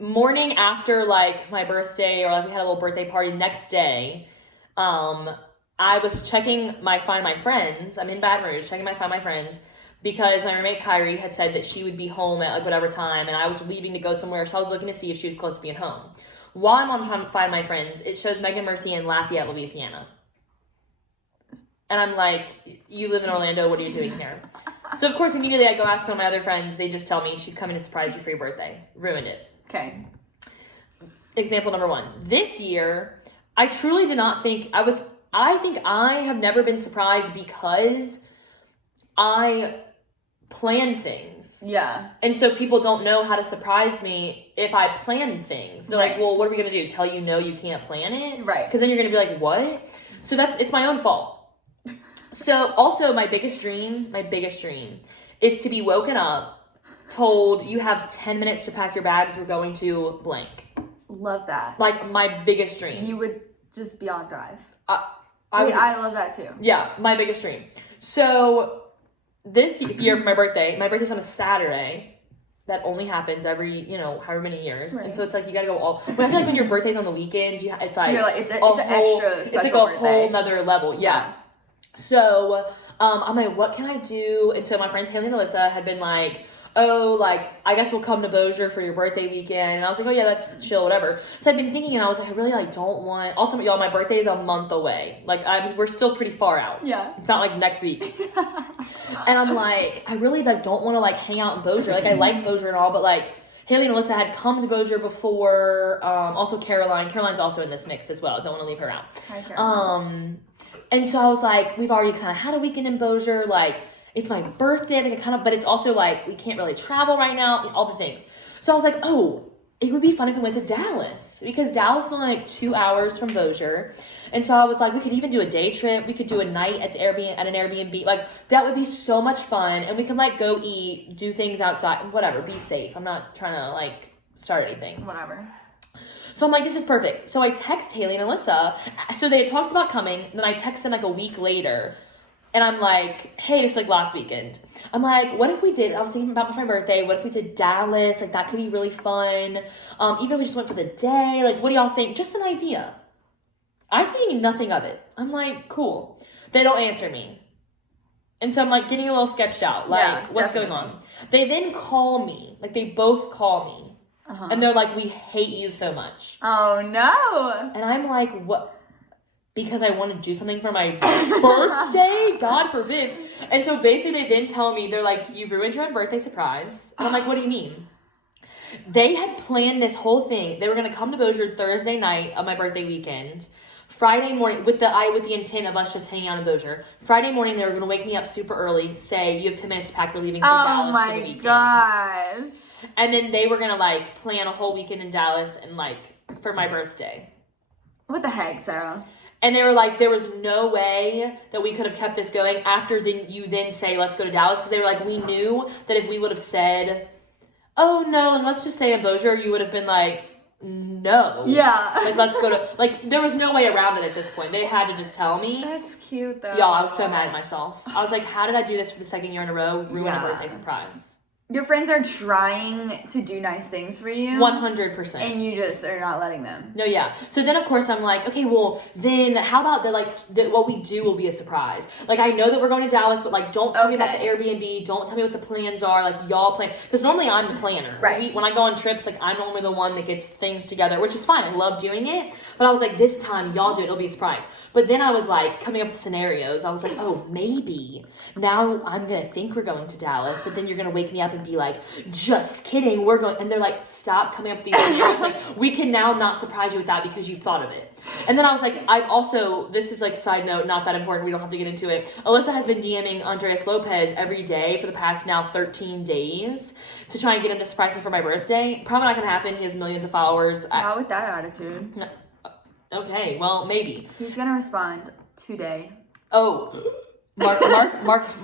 Morning after like my birthday, or like we had a little birthday party, next day, I was checking my Find My Friends. I'm in Baton Rouge, checking my Find My Friends, because my roommate Kyrie had said that she would be home at like whatever time, and I was leaving to go somewhere, so I was looking to see if she was close to being home. While I'm on Find My Friends, it shows Megan Mercy in Lafayette, Louisiana. And I'm like, you live in Orlando, what are you doing here? So of course, immediately I go ask one of my other friends, they just tell me she's coming to surprise you for your birthday. Ruined it. Okay. Example number 1. This year, I truly did not think I think I have never been surprised because I plan things. Yeah. And so people don't know how to surprise me if I plan things. They're like, Right. well, what are we going to do? Tell you no, you can't plan it? Right. Because then you're going to be like, what? So it's my own fault. So also my biggest dream is to be woken up, told you have 10 minutes to pack your bags, we're going to blank. Love that. Like my biggest dream. You would just be on Thrive. I would, I love that too. yeah, my biggest dream. So this year for my birthday's on a Saturday. That only happens every, however many years. Right. And so it's like, you gotta go all, I feel like when your birthday's on the weekend, it's like, You're like, it's an whole- extra it's special like a birthday. whole nother level. Yeah. So, I'm like, what can I do? And so my friends Haley and Alyssa had been like, oh, like, I guess we'll come to Bossier for your birthday weekend. And I was like, oh yeah, that's chill, whatever. So I'd been thinking, and I was like, I really don't want, also y'all, my birthday is a month away. Like, we're still pretty far out. Yeah. It's not like next week. And I'm like, I really don't want to hang out in Bossier. Like, I like Bossier and all, but Haley and Alyssa had come to Bossier before. Also Caroline. Caroline's also in this mix as well. Don't want to leave her out. Hi, Caroline. And so I was like, we've already kind of had a weekend in Bossier. It's my birthday. But it's also we can't really travel right now. All the things. So I was like, oh, it would be fun if we went to Dallas, because Dallas is only 2 hours from Bossier. And so I was like, we could even do a day trip. We could do a night at an Airbnb. That would be so much fun. And we could go eat, do things outside, whatever, be safe. I'm not trying to start anything. Whatever. So I'm like, this is perfect. So I text Haley and Alyssa. So they had talked about coming. Then I text them a week later. And I'm like, hey, it's last weekend. I'm like, what if we did, I was thinking about my birthday, what if we did Dallas? That could be really fun. Even if we just went for the day, what do y'all think? Just an idea. I'm thinking nothing of it. I'm like, cool. They don't answer me. And so I'm getting a little sketched out. Yeah, what's definitely. going on? They then call me. They both call me. Uh-huh. And they're like, we hate you so much. Oh no. And I'm like, what? Because I want to do something for my birthday? God forbid. And so basically they then tell me, they're like, you've ruined your own birthday surprise. And I'm like, what do you mean? They had planned this whole thing. They were going to come to Bossier Thursday night of my birthday weekend. Friday morning, with the intent of us just hanging out in Bossier. Friday morning, they were going to wake me up super early, say, you have 10 minutes to pack, we're leaving for Dallas for the weekend. Oh my gosh. And then they were going to plan a whole weekend in Dallas and for my birthday. What the heck, Sarah? And they were like, there was no way that we could have kept this going after you then say, let's go to Dallas. Because they were like, we knew that if we would have said, oh no, and let's just stay in Bossier, you would have been like, no. Yeah. Let's go to, there was no way around it at this point. They had to just tell me. That's cute though. Y'all, I was so mad at myself. I was like, how did I do this for the second year in a row? Ruin Yeah. a birthday surprise. Your friends are trying to do nice things for you. 100%. And you just are not letting them. No, yeah. So then, of course, I'm like, okay, well, then how about what we do will be a surprise. I know that we're going to Dallas, but don't tell me about the Airbnb. Don't tell me what the plans are. Y'all plan. Because normally I'm the planner. Right. When I go on trips, I'm normally the one that gets things together, which is fine. I love doing it. But I was like, this time, y'all do it. It'll be a surprise. But then I was coming up with scenarios. I was like, oh, maybe now I'm going to think we're going to Dallas, but then you're going to wake me up and be like, just kidding, we're going. And they're like, stop coming up with these scenarios. We can now not surprise you with that because you thought of it. And then I was like, I've also, this is side note, not that important. We don't have to get into it. Alyssa has been DMing Andres Lopez every day for the past now 13 days to try and get him to surprise me for my birthday. Probably not going to happen. He has millions of followers. Not with that attitude. Okay, well, maybe. He's gonna respond today. Oh, mark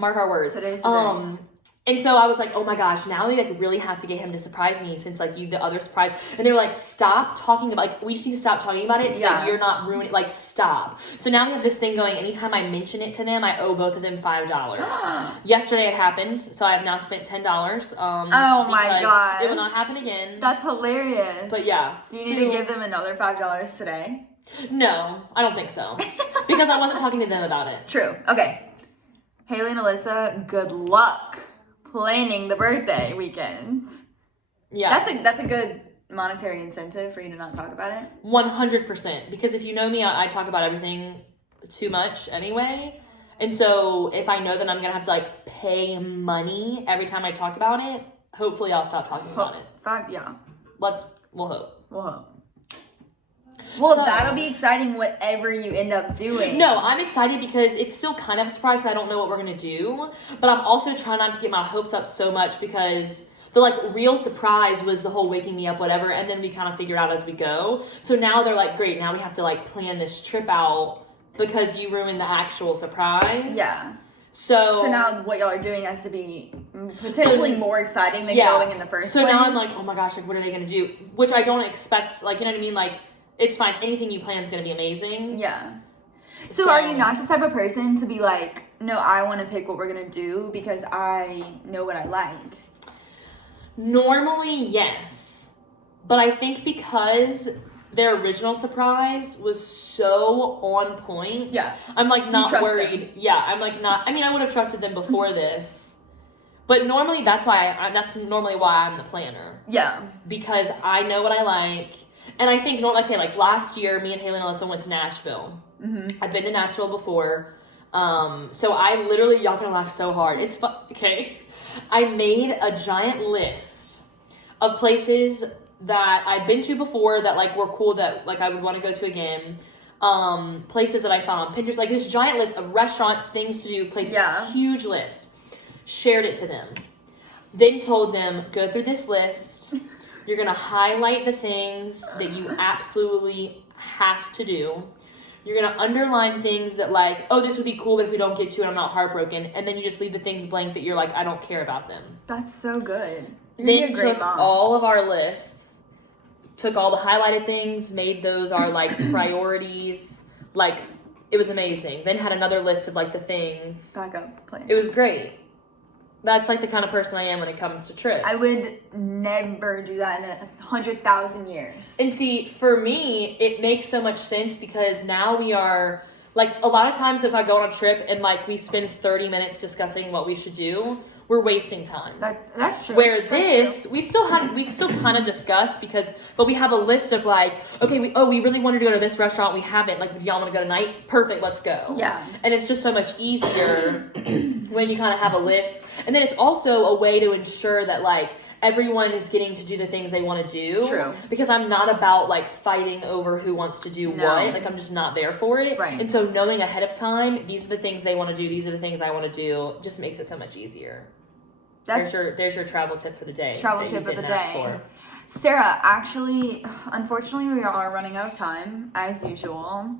our words. Today's the day. And so I was like, oh my gosh, now we like really have to get him to surprise me since like you the other surprise. And they were like, stop talking about, like, we just need to stop talking about it so that you're not ruining, like, stop. So now we have this thing going, anytime I mention it to them, I owe both of them $5. Yesterday it happened, so I have now spent $10. Oh my God. It will not happen again. That's hilarious. But yeah. Do you need to give them another $5 today? No, I don't think so. Because I wasn't talking to them about it. True. Okay. Haley and Alyssa, good luck planning the birthday weekend. Yeah. That's a good monetary incentive for you to not talk about it. 100%. Because if you know me, I talk about everything too much anyway. And so if I know that I'm going to have to like pay money every time I talk about it, hopefully I'll stop talking about it. Yeah. We'll hope. We'll hope. Well, So- that'll be exciting whatever you end up doing. No, I'm excited because it's still kind of a surprise because I don't know what we're going to do. But I'm also trying not to get my hopes up so much because the like real surprise was the whole waking me up, whatever. And then we kind of figure out as we go. So now they're like, great, now we have to like plan this trip out because you ruined the actual surprise. Yeah. So now what y'all are doing has to be potentially more exciting than going in the first So place. now I'm like, oh my gosh, like what are they going to do? Which I don't expect, like, you know what I mean? Like, it's fine. Anything you plan is going to be amazing. Yeah. So are you not the type of person to be like, no, I want to pick what we're going to do because I know what I like? Normally, yes. But I think because their original surprise was so on point. Yeah. I'm like not trust worried. them. Yeah, I'm like not. I mean, I would have trusted them before this. But normally, that's normally why I'm the planner. Yeah. Because I know what I like. And I think, okay, like last year, me and Haley and Alyssa went to Nashville. Mm-hmm. I've been to Nashville before. So I literally, y'all gonna laugh so hard. It's fun, okay? I made a giant list of places that I'd been to before that like were cool that like I would want to go to again. Places that I found on Pinterest, like this giant list of restaurants, things to do, places, huge list. Shared it to them. Then told them, go through this list. You're gonna highlight the things that you absolutely have to do. You're gonna underline things that like, oh, this would be cool, but if we don't get to it, I'm not heartbroken. And then you just leave the things blank that you're like, I don't care about them. That's so good. Then took all of our lists, took all the highlighted things, made those our like priorities. Like, it was amazing. Then had another list of like the things. Backup plan. It was great. That's like the kind of person I am when it comes to trips. I would never do that in 100,000 years. And see, for me, it makes so much sense because now we are, like, a lot of times if I go on a trip and, like, we spend 30 minutes discussing what we should do, we're wasting time. That's true. Where this, we still kind of discuss but we have a list of, like, okay, we really wanted to go to this restaurant, we haven't, like, do y'all want to go tonight? Perfect, let's go. Yeah. And it's just so much easier when you kind of have a list. And then it's also a way to ensure that, like, everyone is getting to do the things they want to do. True. Because I'm not about, like, fighting over who wants to do what. Like, I'm just not there for it. Right. And so knowing ahead of time, these are the things they want to do, these are the things I want to do, just makes it so much easier. There's your travel tip for the day. Travel that you tip of the didn't ask day. for. Sarah, actually, unfortunately, we are running out of time, as usual.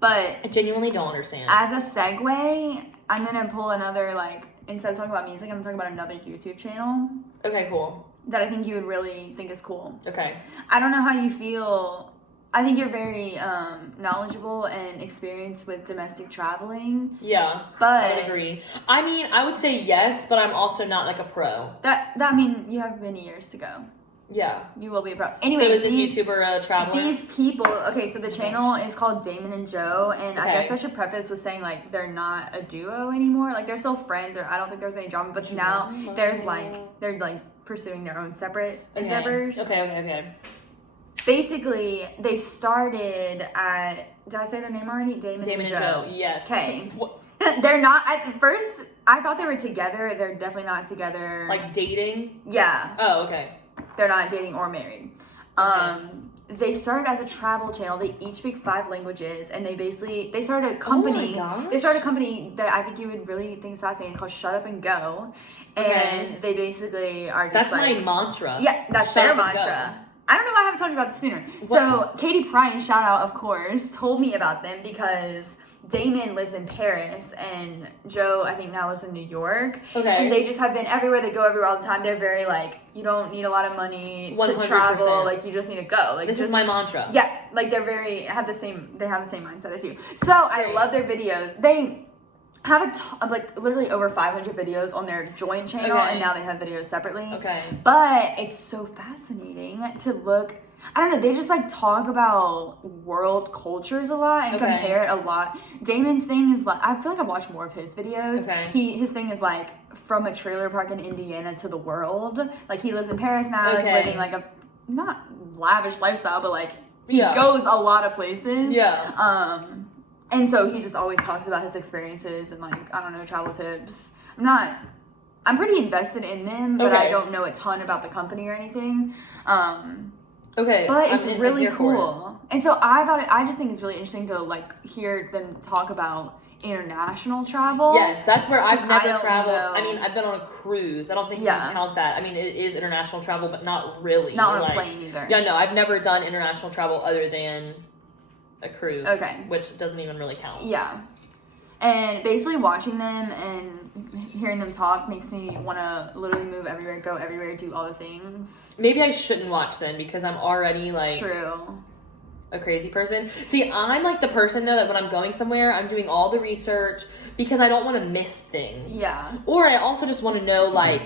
But I genuinely don't understand. as a segue, I'm going to pull another, like, instead of talking about music, I'm talking about another YouTube channel Okay, cool. that I think you would really think is cool. Okay. I don't know how you feel. I think you're very knowledgeable and experienced with domestic traveling. Yeah, But I would agree. I mean, I would say yes, but I'm also not like a pro. That I mean, you have many years to go. Yeah. You will be a pro. Anyway, So is this YouTuber a traveler? These people, okay, so the channel is called Damon and Joe, and I Okay. guess I should preface with saying, like, they're not a duo anymore. Like, they're still friends, or I don't think there's any drama, but now they're, like, pursuing their own separate endeavors. Okay. Basically, they started at, did I say their name already? Damon and Joe. Yes. Okay. They're not, at first, I thought they were together. They're definitely not together. Like dating? Yeah. Oh, okay. They're not dating or married. Okay. They started as a travel channel. They each speak 5 languages, and they started a company. Oh my gosh. They started a company that I think you would really think is fascinating called Shut Up and Go. And Okay. they basically are just That's like, my mantra. yeah, that's Shut their up and mantra. I don't know why I haven't told you about this sooner. So Katie Prine, shout out, of course, told me about them because Damon lives in Paris, and Joe, I think, now lives in New York. Okay. And they just have been everywhere. They go everywhere all the time. They're very, like, you don't need a lot of money to 100%. travel. Like, you just need to go. Like, This is my mantra. Yeah, like, they have the same mindset as you. So, I love their videos. They have like, literally over 500 videos on their joint channel, Okay. and now they have videos separately. Okay. But it's so fascinating to look. I don't know, they just like talk about world cultures a lot and Okay. compare it a lot. Damon's thing is like, I feel like I've watched more of his videos. Okay. His thing is like from a trailer park in Indiana to the world. Like he lives in Paris now, Okay. he's living like a not lavish lifestyle, but like he Yeah. goes a lot of places. Yeah. And so he just always talks about his experiences and like, I don't know, travel tips. I'm pretty invested in them, but I Okay. don't know a ton about the company or anything. Okay. But I'm it's in really here for it. cool. And so I just think it's really interesting to like hear them talk about international travel. Yes, that's where I've 'Cause I never don't traveled. know. I mean, I've been on a cruise. I don't think you Yeah. can count that. I mean, it is international travel, but not really. Not on like, a plane either. Yeah, no, I've never done international travel other than a cruise. Okay. Which doesn't even really count. Yeah. And basically watching them and hearing them talk makes me want to literally move everywhere, go everywhere, do all the things. Maybe I shouldn't watch then because I'm already like True. a crazy person. See, I'm like the person though that when I'm going somewhere, I'm doing all the research because I don't want to miss things. Yeah. Or I also just want to know like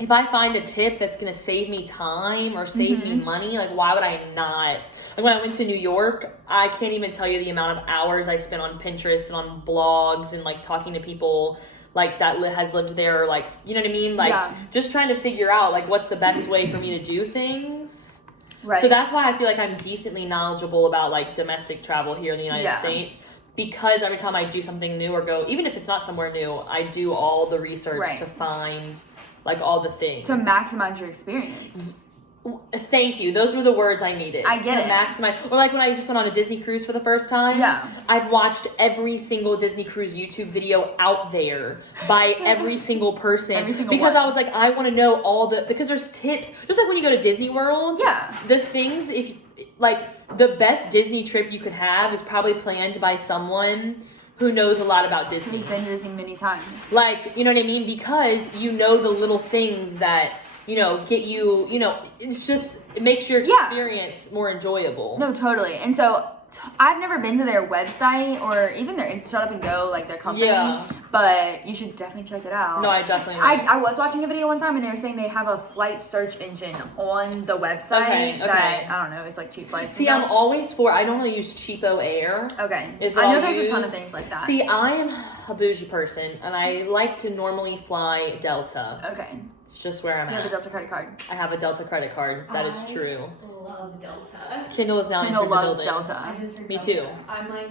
if I find a tip that's going to save me time or save me money, like why would I not? Like when I went to New York, I can't even tell you the amount of hours I spent on Pinterest and on blogs and like talking to people like that has lived there, or like, you know what I mean? Like Yeah. just trying to figure out like what's the best way for me to do things. Right. So that's why I feel like I'm decently knowledgeable about like domestic travel here in the United Yeah. States. Because every time I do something new or go, even if it's not somewhere new, I do all the research Right. to find like all the things. to maximize your experience. Thank you. Those were the words I needed. I get to it. maximize. Or like when I just went on a Disney cruise for the first time. Yeah. I've watched every single Disney cruise YouTube video out there by every single person. Every single because one. I was like, I want to know because there's tips. Just like when you go to Disney World. Yeah. The things, if like the best Disney trip you could have is probably planned by someone who knows a lot about Disney. He's been to Disney many times. Like, you know what I mean? Because you know the little things that, you know, get you, you know, it makes your Yeah. experience more enjoyable. No, totally. And so I've never been to their website or even their Shut Up and Go, like their company. Yeah. But you should definitely check it out. No, I definitely I was watching a video one time and they were saying they have a flight search engine on the website Okay. that, I don't know, it's like cheap flights. See, I'm always I normally use Cheapo Air. Okay. is what I know I'll there's a ton of use. things like that. See, I am a bougie person and I like to normally fly Delta. Okay. It's just where I'm You have a at. Delta credit card. I have a Delta credit card. That is I true. love Delta. Kindle is now Kendall entering the loves building. Delta. I just heard Me Delta. too. I'm like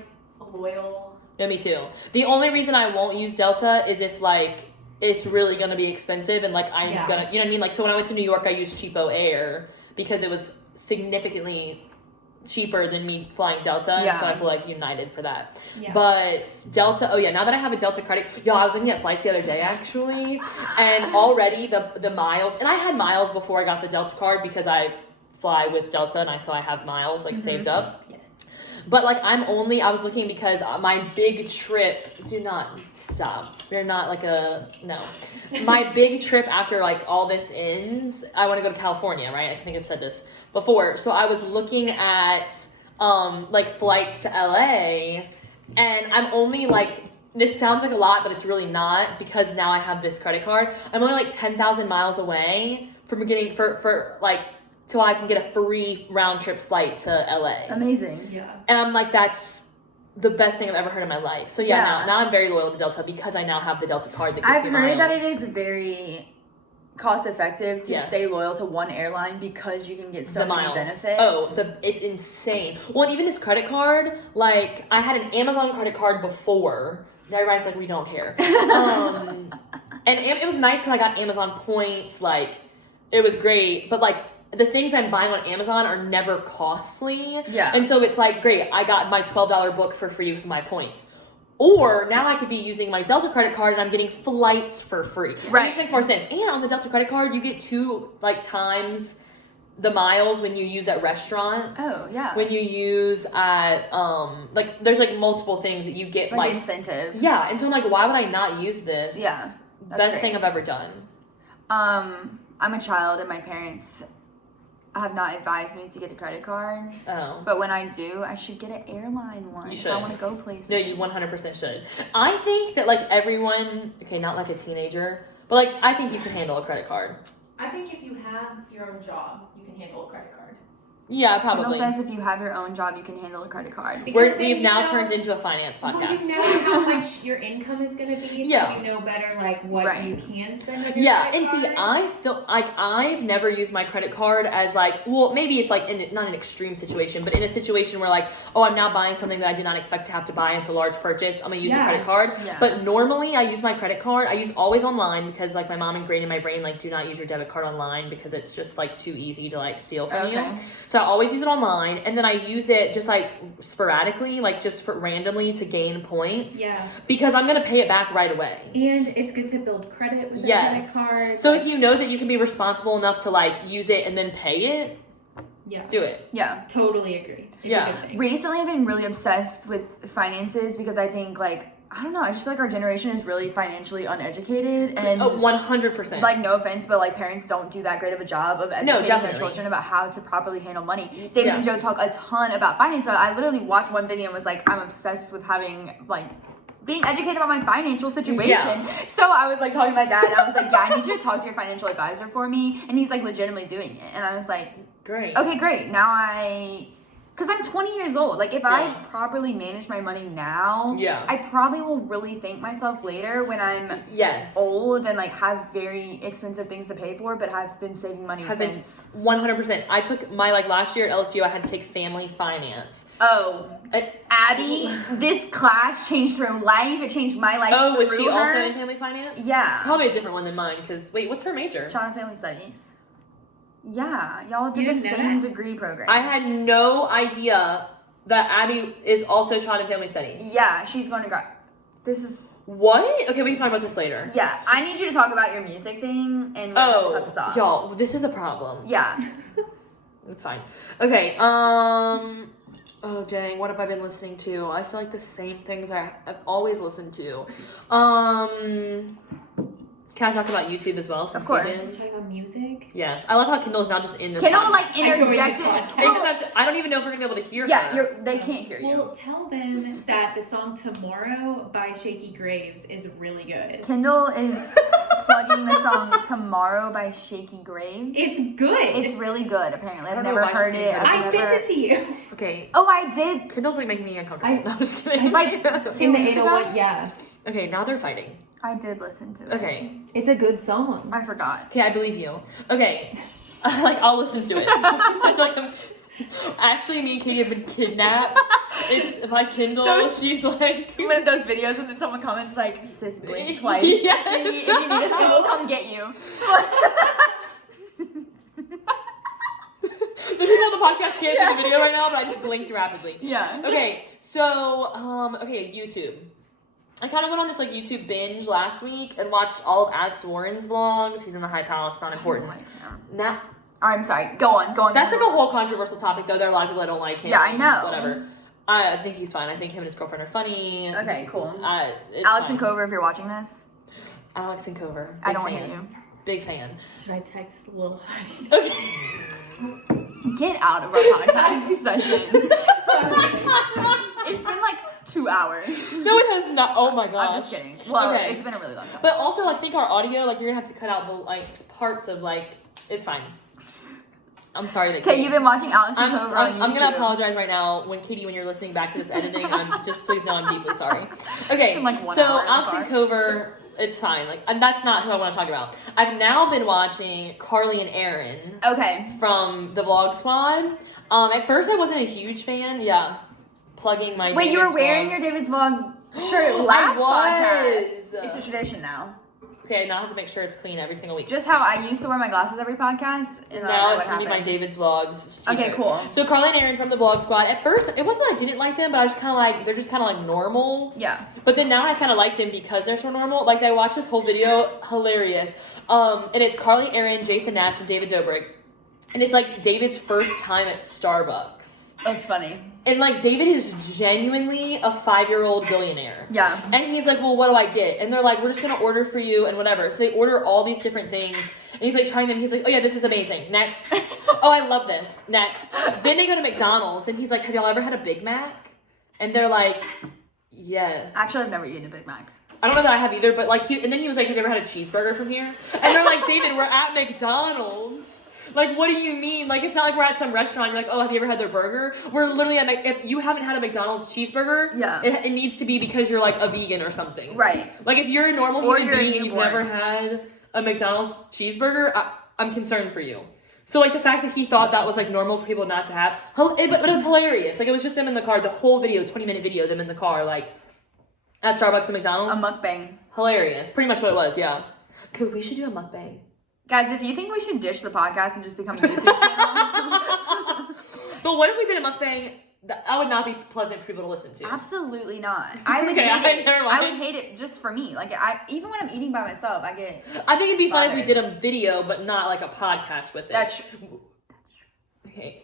loyal. No, me too. The only reason I won't use Delta is if like it's really gonna be expensive and like I'm Yeah. gonna, you know what I mean? Like so when I went to New York, I used Cheapo Air because it was significantly cheaper than me flying Delta, and so Yeah. I feel like United for that. Yeah. But Delta, oh yeah, now that I have a Delta credit, I was looking at flights the other day actually, and already the miles, and I had miles before I got the Delta card because I fly with Delta and so I have miles like saved up. Yes. But like I was looking because my big trip, do not stop. You're not like no. My big trip after like all this ends, I want to go to California, right? I think I've said this before. So I was looking at like flights to LA, and I'm only like, this sounds like a lot, but it's really not because now I have this credit card. I'm only like 10,000 miles away from getting for like till I can get a free round trip flight to LA. Amazing. Yeah. And I'm like, that's the best thing I've ever heard in my life. So Yeah. now I'm very loyal to Delta because I now have the Delta card that gets I've me heard that miles. it is very cost effective to Yes. stay loyal to one airline because you can get so the many miles. benefits. Oh, it's insane. Well, and even this credit card, like I had an Amazon credit card before. Now everybody's like, we don't care. And it was nice because I got Amazon points. Like it was great, but like the things I'm buying on Amazon are never costly. Yeah. And so it's like, great, I got my $12 book for free with my points. Or now I could be using my Delta credit card and I'm getting flights for free. Right. Which makes more sense. And on the Delta credit card, you get 2 like times the miles when you use at restaurants. Oh, yeah. When you use at like there's like multiple things that you get like like incentives. yeah, and so I'm like, why would I not use this? Yeah, that's best great. thing I've ever done. I'm a child and my parents have not advised me to get a credit card. Oh. But when I do, I should get an airline one. You if should. I want to go places. No, you 100% should. I think that like everyone, okay, not like a teenager, but like I think you can handle a credit card. I think if you have your own job, you can handle a credit card. Yeah, Kendall probably. says if you have your own job, you can handle a credit card. Because then We've you now know- turned into a finance Well, podcast. you know how much your income is going to be, so Yeah. you know better like what Right. you can spend on your Yeah, credit and see, card. I still like I've never used my credit card as like well maybe it's like in not an extreme situation, but in a situation where like oh I'm now buying something that I did not expect to have to buy. It's a large purchase. I'm gonna use a Yeah. credit card. Yeah. But normally I use my credit card. I use always online because like my mom ingrained in my brain like do not use your debit card online because it's just like too easy to like steal from you. Okay. So I always use it online, and then I use it just like sporadically, like just for randomly to gain points. Yeah, Because I'm gonna pay it back right away. and it's good to build credit with a Yes. credit card. So like, if you know that you can be responsible enough to like use it and then pay it, yeah, do it. Yeah. totally agree. It's Yeah. a good thing. Recently, I've been really obsessed with finances because I think, like, I don't know, I just feel like our generation is really financially uneducated. And, Oh, 100%. like, no offense, but, like, parents don't do that great of a job of educating their definitely. children about how to properly handle money. David and Yeah. Joe talk a ton about finance. So I literally watched one video and was like, I'm obsessed with having, like, being educated about my financial situation. Yeah. So I was like talking to my dad and I was like, yeah, I need you to talk to your financial advisor for me. And he's like legitimately doing it. And I was like, Great. okay, great. Now because I'm 20 years old. Like, if Yeah. I properly manage my money now, Yeah. I probably will really thank myself later when I'm Yes. old and, like, have very expensive things to pay for, but have been saving money Have been since. 100%. I took my like last year at LSU. I had to take family finance. Oh, I- Abby, this class changed her life. It changed my life. Oh, was she through also her. in family finance? Yeah. Probably a different one than mine. Cause wait, what's her major? Child and Family Studies. Yeah, y'all You did the didn't know same that? degree program. I had no idea that Abby is also child and family studies. Yeah, she's going to go. This is. What? Okay, we can talk about this later. Yeah, I need you to talk about your music thing and we're going to cut this off. y'all, this is a problem. Yeah. It's fine. Okay, oh dang, what have I been listening to? I feel like the same things I've always listened to. Can I talk about YouTube as well? Since Of course. you Let's did? talk about music. Yes. I love how Kendall's now just in this Kendall, podcast. like, I joined the interjected. podcast. Except I don't even know if we're gonna be able to hear Yeah, her. they can't hear you. Well, tell them that the song Tomorrow by Shaky Graves is really good. Kendall is plugging the song Tomorrow by Shaky Graves. It's good. It's really good, apparently. I I've don't know never why she's heard getting it. excited. I've I sent never- it to you. Okay. Oh, I did. Kendall's like making me uncomfortable. No, I'm just kidding. It's like It's in the weeks ago? 801, yeah. Okay, now they're fighting. I did listen to it. Okay. It's a good song. I forgot. Okay, I believe you. Okay. Like I'll listen to it. I feel like I'm actually me and Katie have been kidnapped. It's by Kindle. Those- She's like One of those videos and then someone comments like, sis, blink twice. Yes. If you need us, and we'll come get you. The people on the podcast can't see the video right now, but I just blinked rapidly. Yeah. Okay, so okay, YouTube. I kind of went on this like YouTube binge last week and watched all of Alex Warren's vlogs. He's in the High Palace, not important. Now I'm sorry. Go on. that's like a whole controversial topic though. There are a lot of people that don't like him. Yeah, I know. Whatever. I think he's fine. I think him and his girlfriend are funny. Okay, cool. It's Alex fine. and Cover, if you're watching this, Alex and Cover. I Big don't fan. hate you. Big fan. Should I text Lil Heidi? Okay. Get out of our podcast session. It's been like 2 hours. No, it has not. Oh my gosh. I'm just kidding. Well, Okay. it's been a really long time. But also, I think our audio, like, you're gonna have to cut out the like parts of like. It's fine. I'm sorry that. Okay, you've been watching Alex and I'm, Cover on I'm gonna YouTube. apologize right now when Katie, when you're listening back to this editing, I'm just please know I'm deeply sorry. Okay, In like 1 so hour in the Alex car. and Cover, it's fine. Like, and that's not who I want to talk about. I've now been watching Carly and Aaron Okay. from the Vlog Squad. At first I wasn't a huge fan. Yeah, plugging my. Wait, you were David's wearing vlogs. your David's Vlog shirt last I podcast. was. It's a tradition now. Okay, now I have to make sure it's clean every single week. Just how I used to wear my glasses every podcast, and I don't know Now what it's gonna be my happened. David's Vlogs. Okay, t-shirt. cool. So Carly and Aaron from the Vlog Squad. At first, it wasn't that I didn't like them, but I was kind of like they're just kind of like normal. Yeah. But then now I kind of like them because they're so normal. Like I watched this whole video, hilarious. And it's Carly, Aaron, Jason Nash, and David Dobrik. and it's like David's first time at Starbucks. That's funny. And like David is genuinely a 5-year-old billionaire. Yeah. And he's like, well, what do I get? And they're like, we're just gonna order for you and whatever. So they order all these different things. And he's like trying them. He's like, oh yeah, this is amazing. Next. Oh, I love this. Next. Then they go to McDonald's and he's like, have y'all ever had a Big Mac? And they're like, yes. Actually, I've never eaten a Big Mac. I don't know that I have either, but like, and then he was like, have you ever had a cheeseburger from here? And they're like, David, we're at McDonald's. Like, what do you mean? Like, it's not like we're at some restaurant. You're like, oh, have you ever had their burger? We're literally at, if you haven't had a McDonald's cheeseburger, Yeah. it needs to be because you're like a vegan or something. Right. Like, if you're a normal Or human you're a being and you've newborn. never had a McDonald's cheeseburger, I'm concerned for you. So, like, the fact that he thought that was, like, normal for people not to have, but it was hilarious. Like, it was just them in the car, the whole video, 20-minute video, them in the car, like, at Starbucks and McDonald's. A mukbang. Hilarious. Pretty much what it was, yeah. We should do a mukbang. Guys, if you think we should ditch the podcast and just become a YouTube channel. But what if we did a mukbang that would not be pleasant for people to listen to? Absolutely not. I would Okay, hate it. never I mind. would hate it just for me. Like, even when I'm eating by myself, I get... I think it'd be fun if we bothered. did a video, but not like a podcast with it. That's Okay.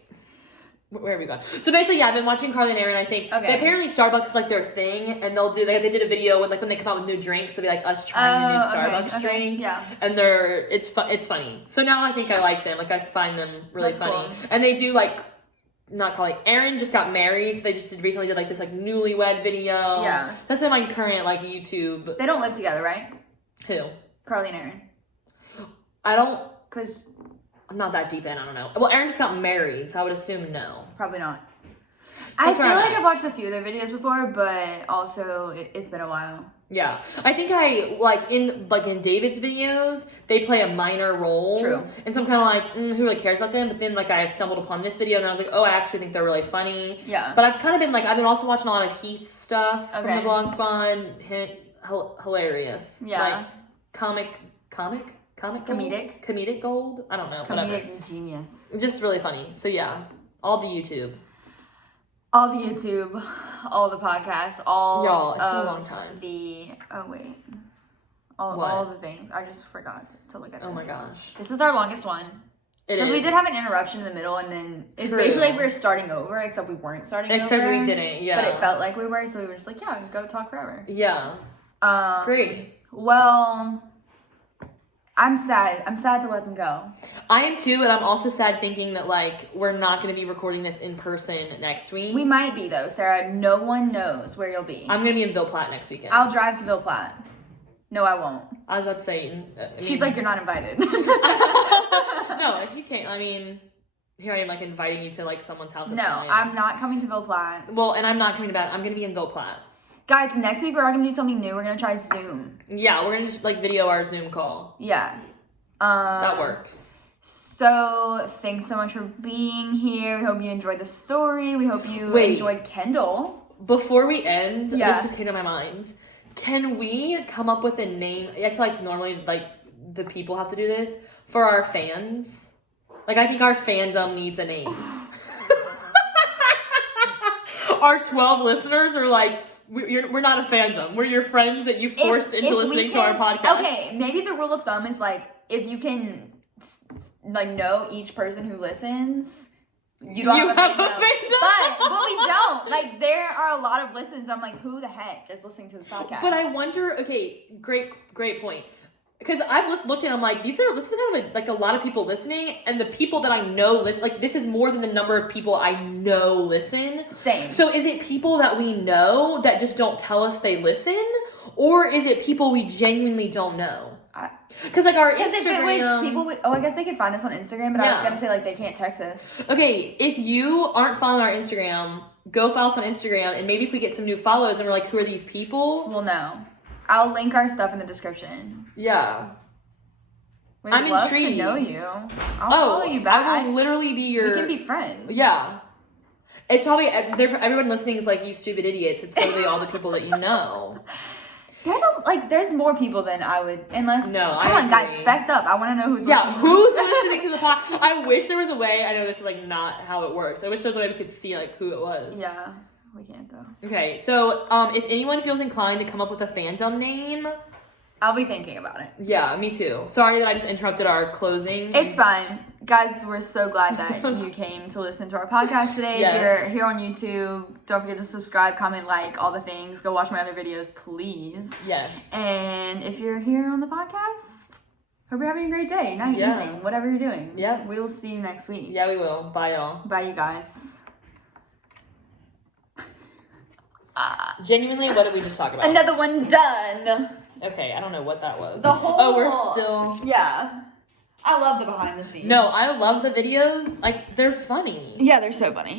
Where have we gone? So basically, yeah, I've been watching Carly and Aaron. I think Okay. apparently Starbucks is like their thing, and they did a video when they come out with new drinks. They'll be like us trying the new Starbucks drink, Yeah. and it's funny. So now I think I like them. Like I find them really That's funny, cool. and they do like. Not Carly. Aaron just got married, so they just recently did like this like newlywed video. Yeah. That's in my current like YouTube. They don't live together, right? Who? Carly and Aaron. I don't. Because I'm not that deep in. I don't know. Well, Aaron just got married, so I would assume no. probably not. That's I where feel I'm like at. I've watched a few of their videos before, but also it's been a while. Yeah, I think I like in David's videos they play a minor role. True. And so I'm kind of like, who really cares about them? But then like I stumbled upon this video and I was like, oh, I actually think they're really funny. Yeah. But I've kind of been like I've been also watching a lot of Heath stuff from Okay. the Vlog Spawn. Hilarious. Yeah. Like comedic gold. I don't know. Whatever. Comedic genius. Just really funny. So yeah, all the YouTube. All the YouTube, all the podcasts, all Y'all, it's been a of long time. all the things. I just forgot to look at this. Oh my gosh. This is our longest one. It Because we is. did have an interruption in the middle, and then it's True. basically like we were starting over, except we weren't starting over. Except we didn't. Yeah. But it felt like we were, so we were just like, yeah, go talk forever. Yeah. Great. Well, I'm sad. I'm sad to let them go. I am too, and I'm also sad thinking that like we're not going to be recording this in person next week. We might be though, Sarah. No one knows where you'll be. I'm going to be in Ville Platte next weekend. I'll drive to Ville Platte. No, I won't. I was about to say. She's like, you're not invited. No, if you can't, I mean, here I am like inviting you to like someone's house. No, I'm not coming to Ville Platte. Well, and I'm not coming to Bath. I'm going to be in Ville Platte. Guys, next week we're gonna do something new. We're gonna try Zoom. Yeah, we're going to just like video our Zoom call. Yeah. That works. So thanks so much for being here. We hope you enjoyed the story. We hope you Wait. enjoyed Kendall. Before we end, Yeah. this just came to my mind. Can we come up with a name? I feel like normally like the people have to do this for our fans. Like I think our fandom needs a name. Our 12 listeners are like, we're not a fandom. We're your friends that you forced into If we listening to our can- podcast. Okay, maybe the rule of thumb is like if you can like know each person who listens, you don't have a fandom. But we don't. Like there are a lot of listens. I'm like, who the heck is listening to this podcast? But I wonder. Okay, great point. Because I've looked at it, I'm like, this is kind of like a lot of people listening, and the people that I know listen. Like this is more than the number of people I know listen. Same. So is it people that we know that just don't tell us they listen, or is it people we genuinely don't know? Because like our Instagram. Because if it was people with, I guess they could find us on Instagram, but I was Yeah. gonna say like they can't text us. Okay, if you aren't following our Instagram, go follow us on Instagram, and maybe if we get some new follows and we're like, who are these people? Well, no. I'll link our stuff in the description. Yeah. We'd I'm love intrigued. to know you. I'll follow you back. I will literally be your. We can be friends. Yeah. It's probably everyone listening is like, you stupid idiots. It's literally all the people that you know. There's more people than I would, unless. No, come I on, guys, agree. fess up. I want to know who's Yeah, listening. who's listening to the pod? I wish there was a way. I know this is like not how it works. I wish there was a way we could see like who it was. Yeah, we can't though. Okay, so if anyone feels inclined to come up with a fandom name, I'll be thinking about it. yeah, me too. Sorry that I just interrupted our closing. It's fine. guys, we're so glad that you came to listen to our podcast today. Yes. If you're here on YouTube, don't forget to subscribe, comment, like, all the things. Go watch my other videos, please. Yes. And if you're here on the podcast, hope you're having a great day, night, Yeah. evening, whatever you're doing. Yep. We will see you next week. Yeah, we will. Bye, y'all. Bye, you guys. Genuinely, what did we just talk about? Another one done. Okay, I don't know what that was. The whole. Oh, we're still. Yeah. I love the behind the scenes. No, I love the videos. Like, they're funny. Yeah, they're so funny.